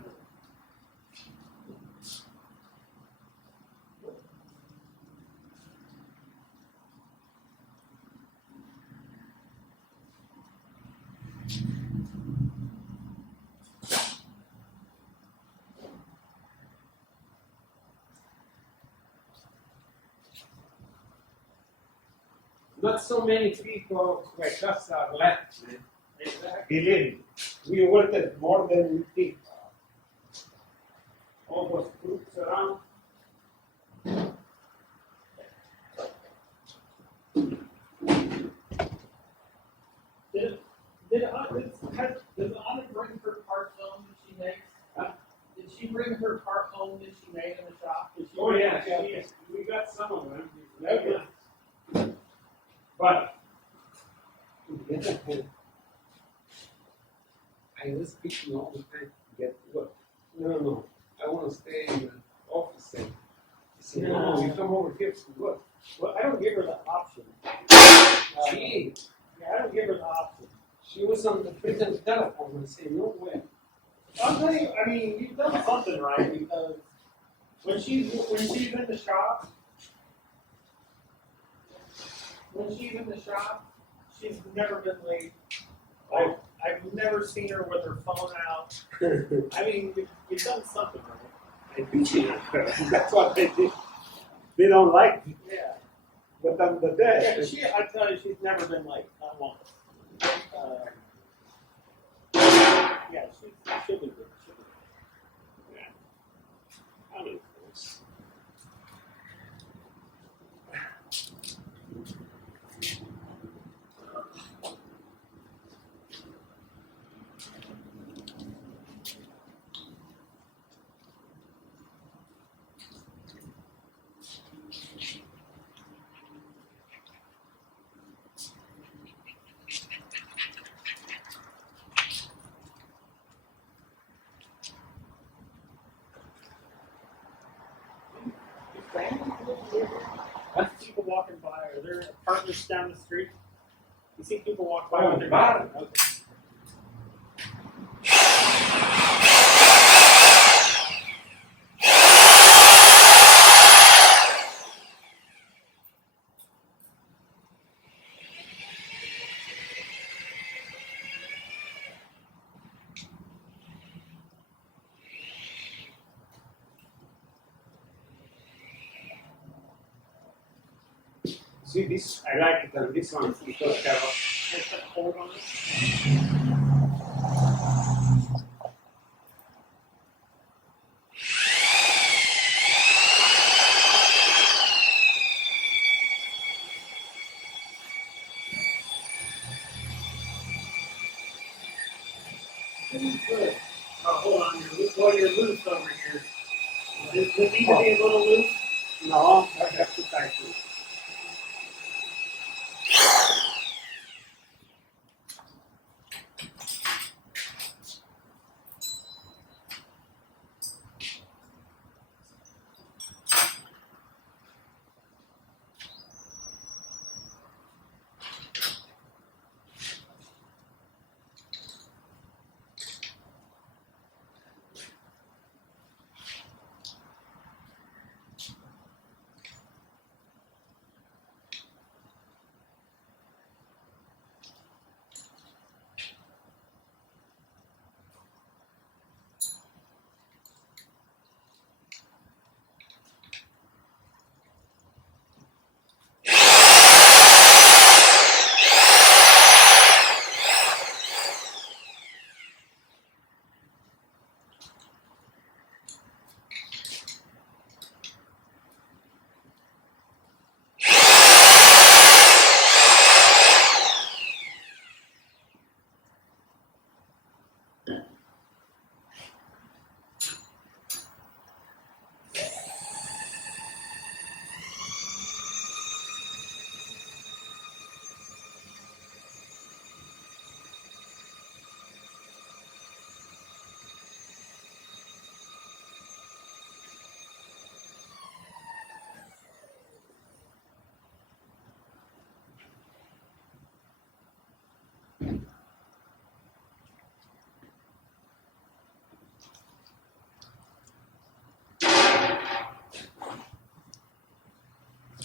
Not so many people like us are left, man. Believe me, we worked more than we think. All those groups around. Does Anna bring her parts home that she makes? Did she bring her part home that she made in the shop? Oh yeah, we got some of them. Okay. But on the other hand, I was speaking all the time to get work. No, I want to stay in the office. And he said, no, you come over here to work. Well, I don't give her the option. Gee, I don't give her the option. she was on the freaking telephone and said, no way. I'll tell you, I mean, you've done something right because when she's in the shop, she's never been late. I've never seen her with her phone out. I mean, you've done something right. I appreciate it. That's what they did. They don't like it. Yeah. But on the day, I tell you, she's never been late, not once. Yeah, she'll be good. I don't know. People walking by, are there apartments down the street? You see people walk by Oh, with their bar. Okay. See this, I like it on this one because I have There's a hold on it. on your loose, well, you're loose over here. Does it need to be a little loose? No, that's too tight.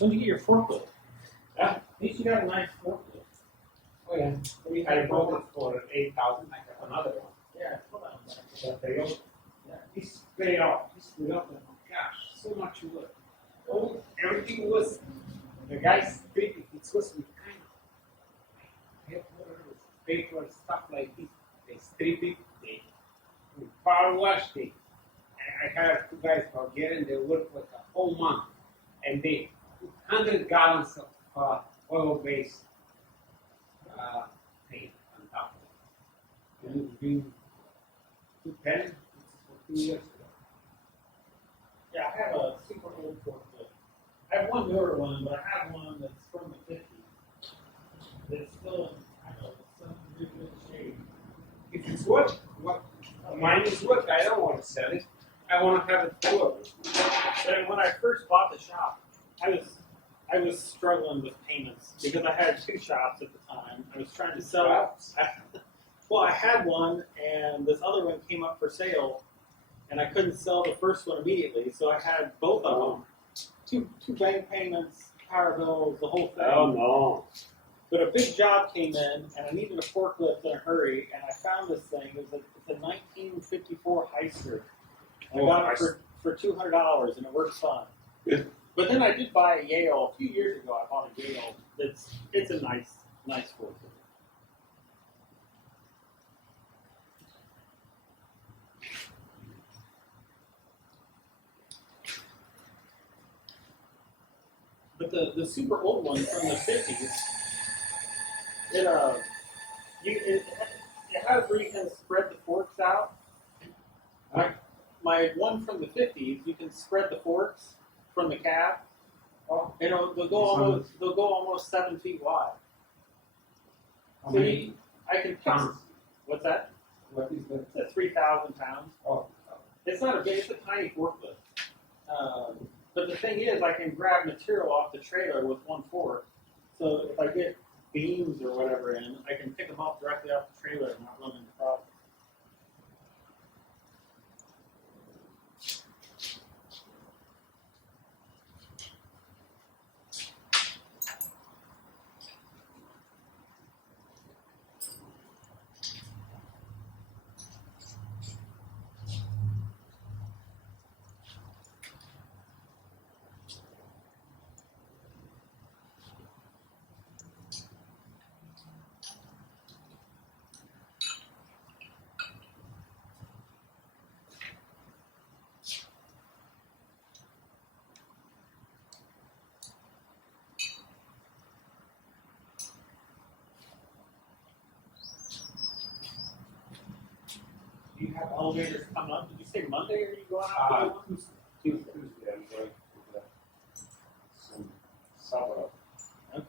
When did you get your forklift? Yeah. At least you got a nice forklift. Oh yeah. I bought it for 8,000. I have another one. Yeah, hold on. But they all, yeah, this paid off. This paid off. And gosh, so much work. Oh, everything was the guys treated. It was with kind of paper stuff like this. They strip it. They power wash it. I hired 2 guys Bulgarian. They worked like a whole month, and they put 100 gallons of oil-based paint on top of it. And it's been 210 for 2 years ago. Yeah, I have a super old forklift. I have one newer one, but I have one that's from the 50s. It's still in, I don't know, some really good shape. If it's what mine is what, I don't want to sell it. I want to have it full of it. But when I first bought the shop, I was struggling with payments because I had 2 shops at the time. I was trying to sell. I had one, and this other one came up for sale, and I couldn't sell the first one immediately, so I had both of them. Two bank payments, power bills, the whole thing. Oh no. But a big job came in, and I needed a forklift in a hurry, and I found this thing. It's a 1954 Heister. I got it for $200, and it works fine. Yeah. But then I did buy a Yale a few years ago. I bought a Yale. It's a nice forklift. But the super old one from the 50s, it has where you can spread the forks out. My one from the 50s, you can spread the forks from the cab. Oh, They'll go almost 7 feet wide. how So many I can fix. pounds? What's that? What is that? It's 3,000 pounds. Oh, It's not a big. It's a tiny forklift. But the thing is, I can grab material off the trailer with one fork. So if I get beams or whatever in, I can pick them up directly off the trailer and not run into problems. have elevators coming up. Did you say Monday or are you going out? Tuesday, I'm going to some suburb. Okay.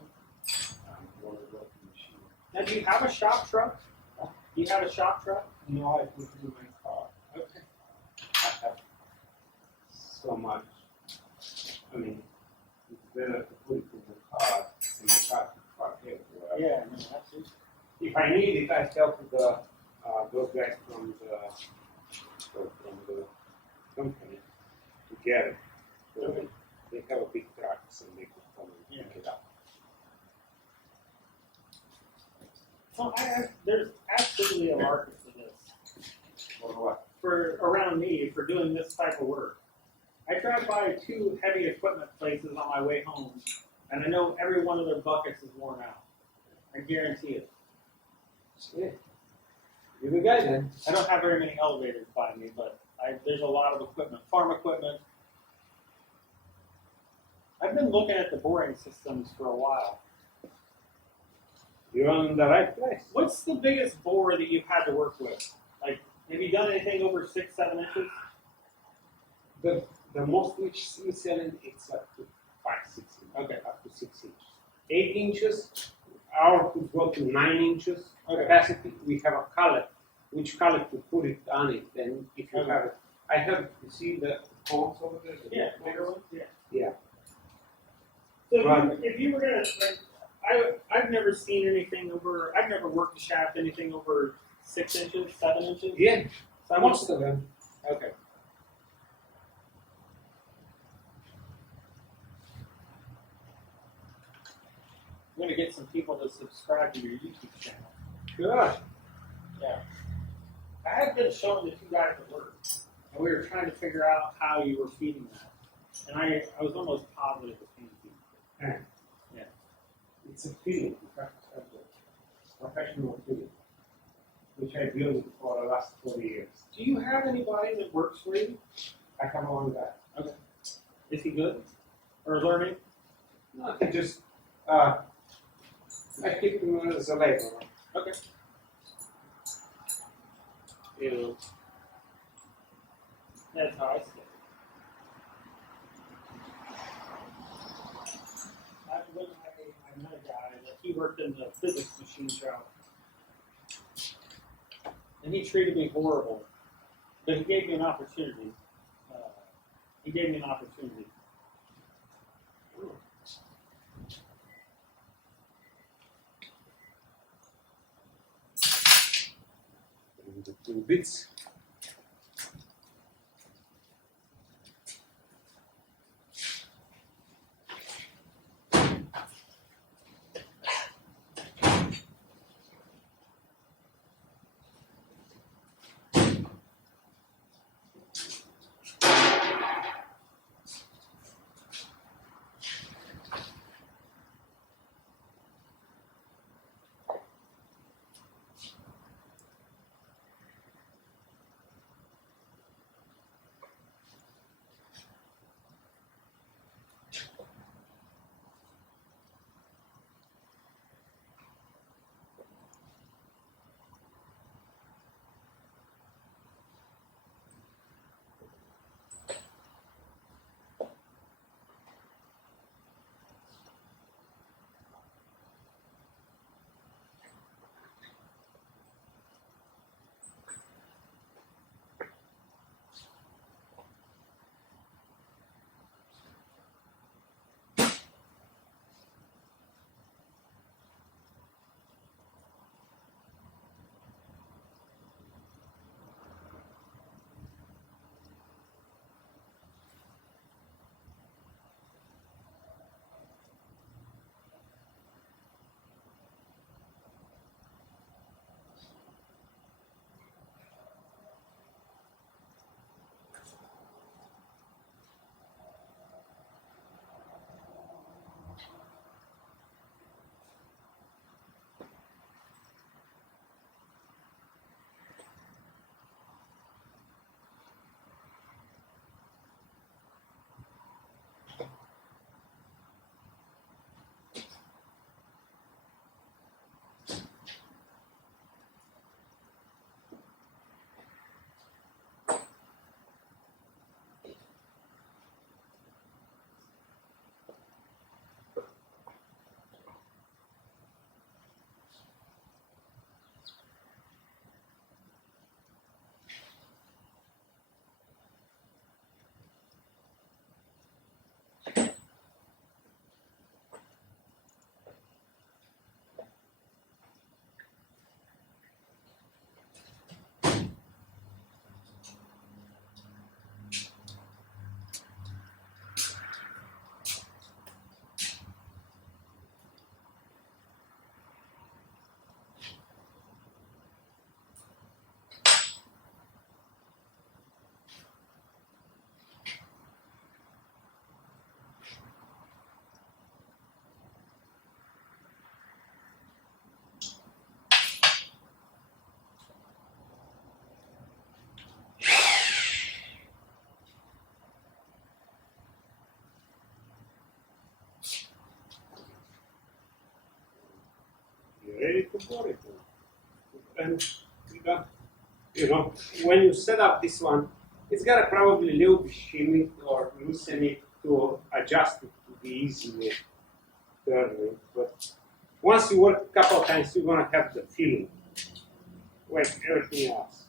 I'm going to go to machine. Now, do you have a shop truck? Do you have a shop truck? No, I put it in my car. Okay. I have so much. I mean, it's better to put it in the car than the car to park everywhere. Yeah, no, absolutely. If I need it, I help the those guys from the company to get it. So Okay. they have a big truck, so they can come and pick it up. So there's absolutely a market for this. Or what? For around me, for doing this type of work. I drive by 2 heavy equipment places on my way home, and I know every one of their buckets is worn out. I guarantee it. Yeah. You're the guy then. I don't have very many elevators by me, but there's a lot of equipment, farm equipment. I've been looking at the boring systems for a while. You're on the right place. What's the biggest bore that you've had to work with? Like, have you done anything over 6, 7 inches? The most which we selling it's up to 5, 6 inches. Okay. Up to 6 inches. 8 inches, our could go to 9 inches Okay. capacity. We have a collet, which collet to put it on it. And if you Okay. have it, I have you see the cones over there. The Yeah, cones? bigger ones. Yeah. Yeah. So Right. if you were gonna, like, I've never seen anything over. I've never worked a shaft anything over 6 inches, 7 inches. Yeah, So I'm most of them. okay. I'm gonna get some people to subscribe to your YouTube channel. Good. Yeah. I had been showing the 2 guys at work, and we were trying to figure out how you were feeding that. And I was almost positive it came to you. Yeah. It's a feeling. You have to have the professional feeling, which I built for the last 40 years. Do you have anybody that works for you? I have one guy. Okay. Is he good? Or learning? No, I just I keep him as a laborer. Okay. Ew. That's how I stay. I met a guy that he worked in the physics machine shop. And he treated me horrible. But he gave me an opportunity. And the 2 bits. to bore it. And you got, when you set up this one, it's got to probably a little bit shim it or loosen it to adjust it to be easily turning. But once you work a couple of times, you're going to have the feeling like everything else.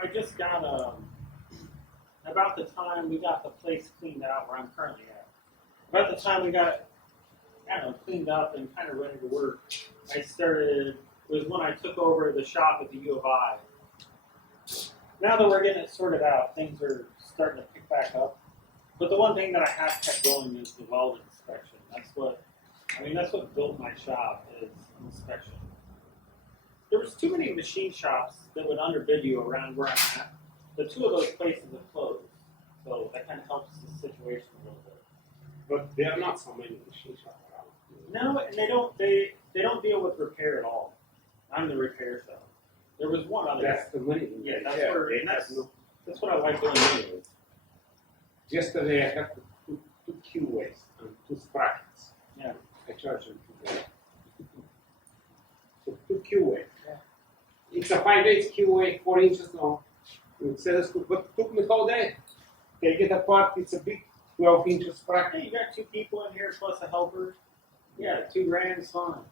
I just got about the time we got the place cleaned out where I'm currently at. About the time we got, I don't know, cleaned up and kind of ready to work, was when I took over the shop at the U of I. Now that we're getting it sorted out, things are starting to pick back up. But the one thing that I have kept going is the weld inspection. That's what built my shop is inspection. There was too many machine shops that would underbid you around where I'm at. The two of those places have closed, so that kind of helps the situation a little bit. But there are not so many machine shops around. No, and they don't deal with repair at all. I'm the repair shop. There was one other. That's the money. Yeah, that's what I like doing anyways. Yesterday I had two QAs and 2 sprockets. Yeah. I charged them $2. So 2 QA. Yeah. It's a 5/8 QA, 4 inches long. It says, but it took me all day. Take it apart, it's a big 12 inches sprocket. Hey, you got 2 people in here plus a helper. Yeah, $2,000 is fine.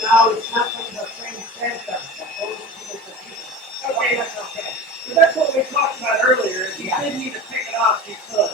Now it's not from the same center. Okay, that's okay. So that's what we talked about earlier. If you did need to pick it off, you could.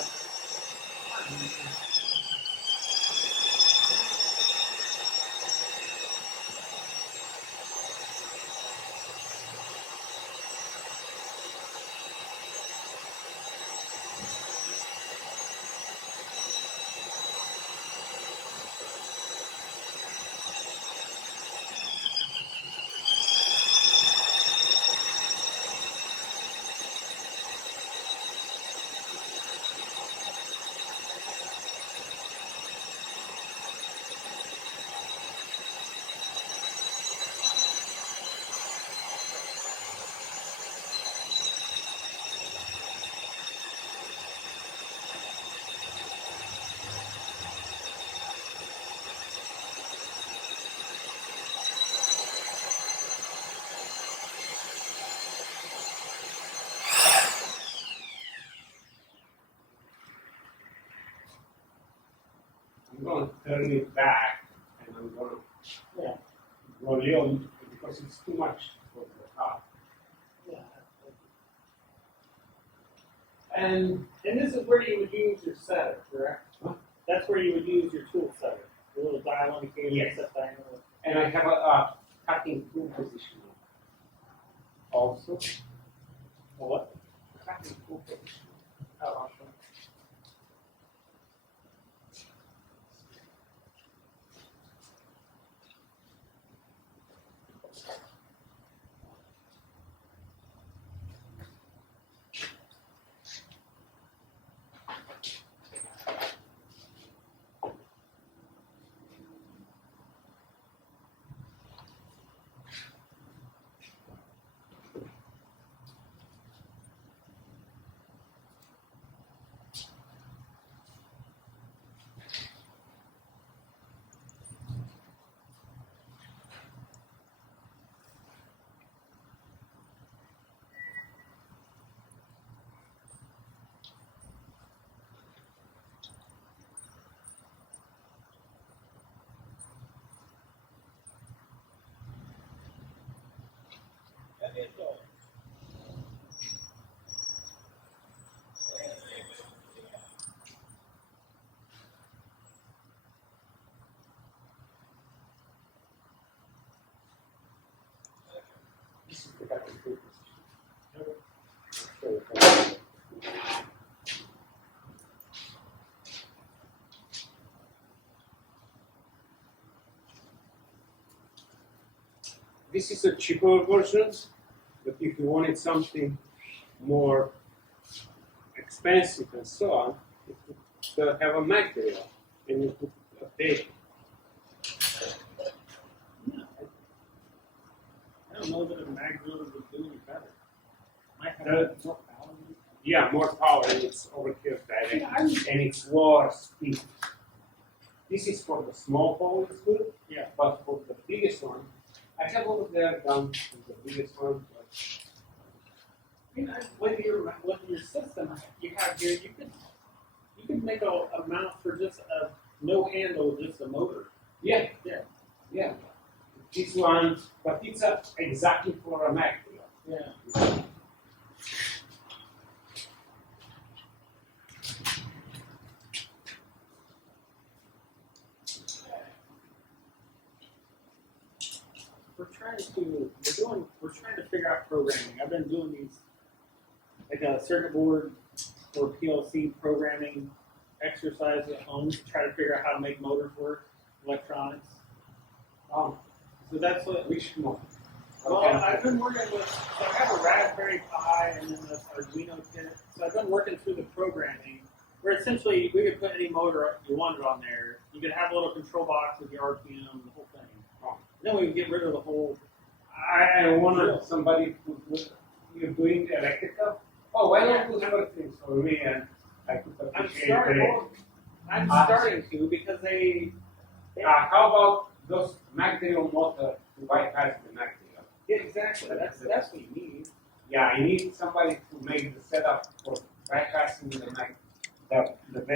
I'm going to turn it back and I'm going to roll it because it's too much for the top. Yeah. And this is where you would use your setter, correct? Huh? That's where you would use your tool setter. The little dial indicator. Yes. Set diagonal. and I have a cutting tool position also. What? Cutting tool position. Oh, awesome. this is a cheaper version, but if you wanted something more expensive and so on, you could have a material and you could update. Yeah, I don't know that a mag driller would do any better. Might have more power. Yeah, more power and it's overkill direct Yeah, and it's lower speed. This is for the small hole, it's good. Yeah. But for the biggest one, I have over there done the biggest one. But With your system you have here, you could make a mount for just a no handle, just a motor. yeah, Yeah. yeah. This one, but it's exactly for a Mac. Yeah. We're trying to figure out programming. I've been doing these like a circuit board or PLC programming exercises at home to try to figure out how to make motors work, electronics. So that's what. Which one? Well, Okay. I've been working with. So I have a Raspberry Pi and then the Arduino kit. So I've been working through the programming, where essentially we could put any motor you wanted on there. You could have a little control box with your RPM and the whole thing. Oh. Then we could get rid of the whole. I wanted somebody who you're doing electrical. Oh, why don't you do everything for me and I could appreciate it. I'm starting to because they. How about those material motor to bypass the material? Yeah, exactly. That's what you need. Yeah, I need somebody to make the setup for bypassing the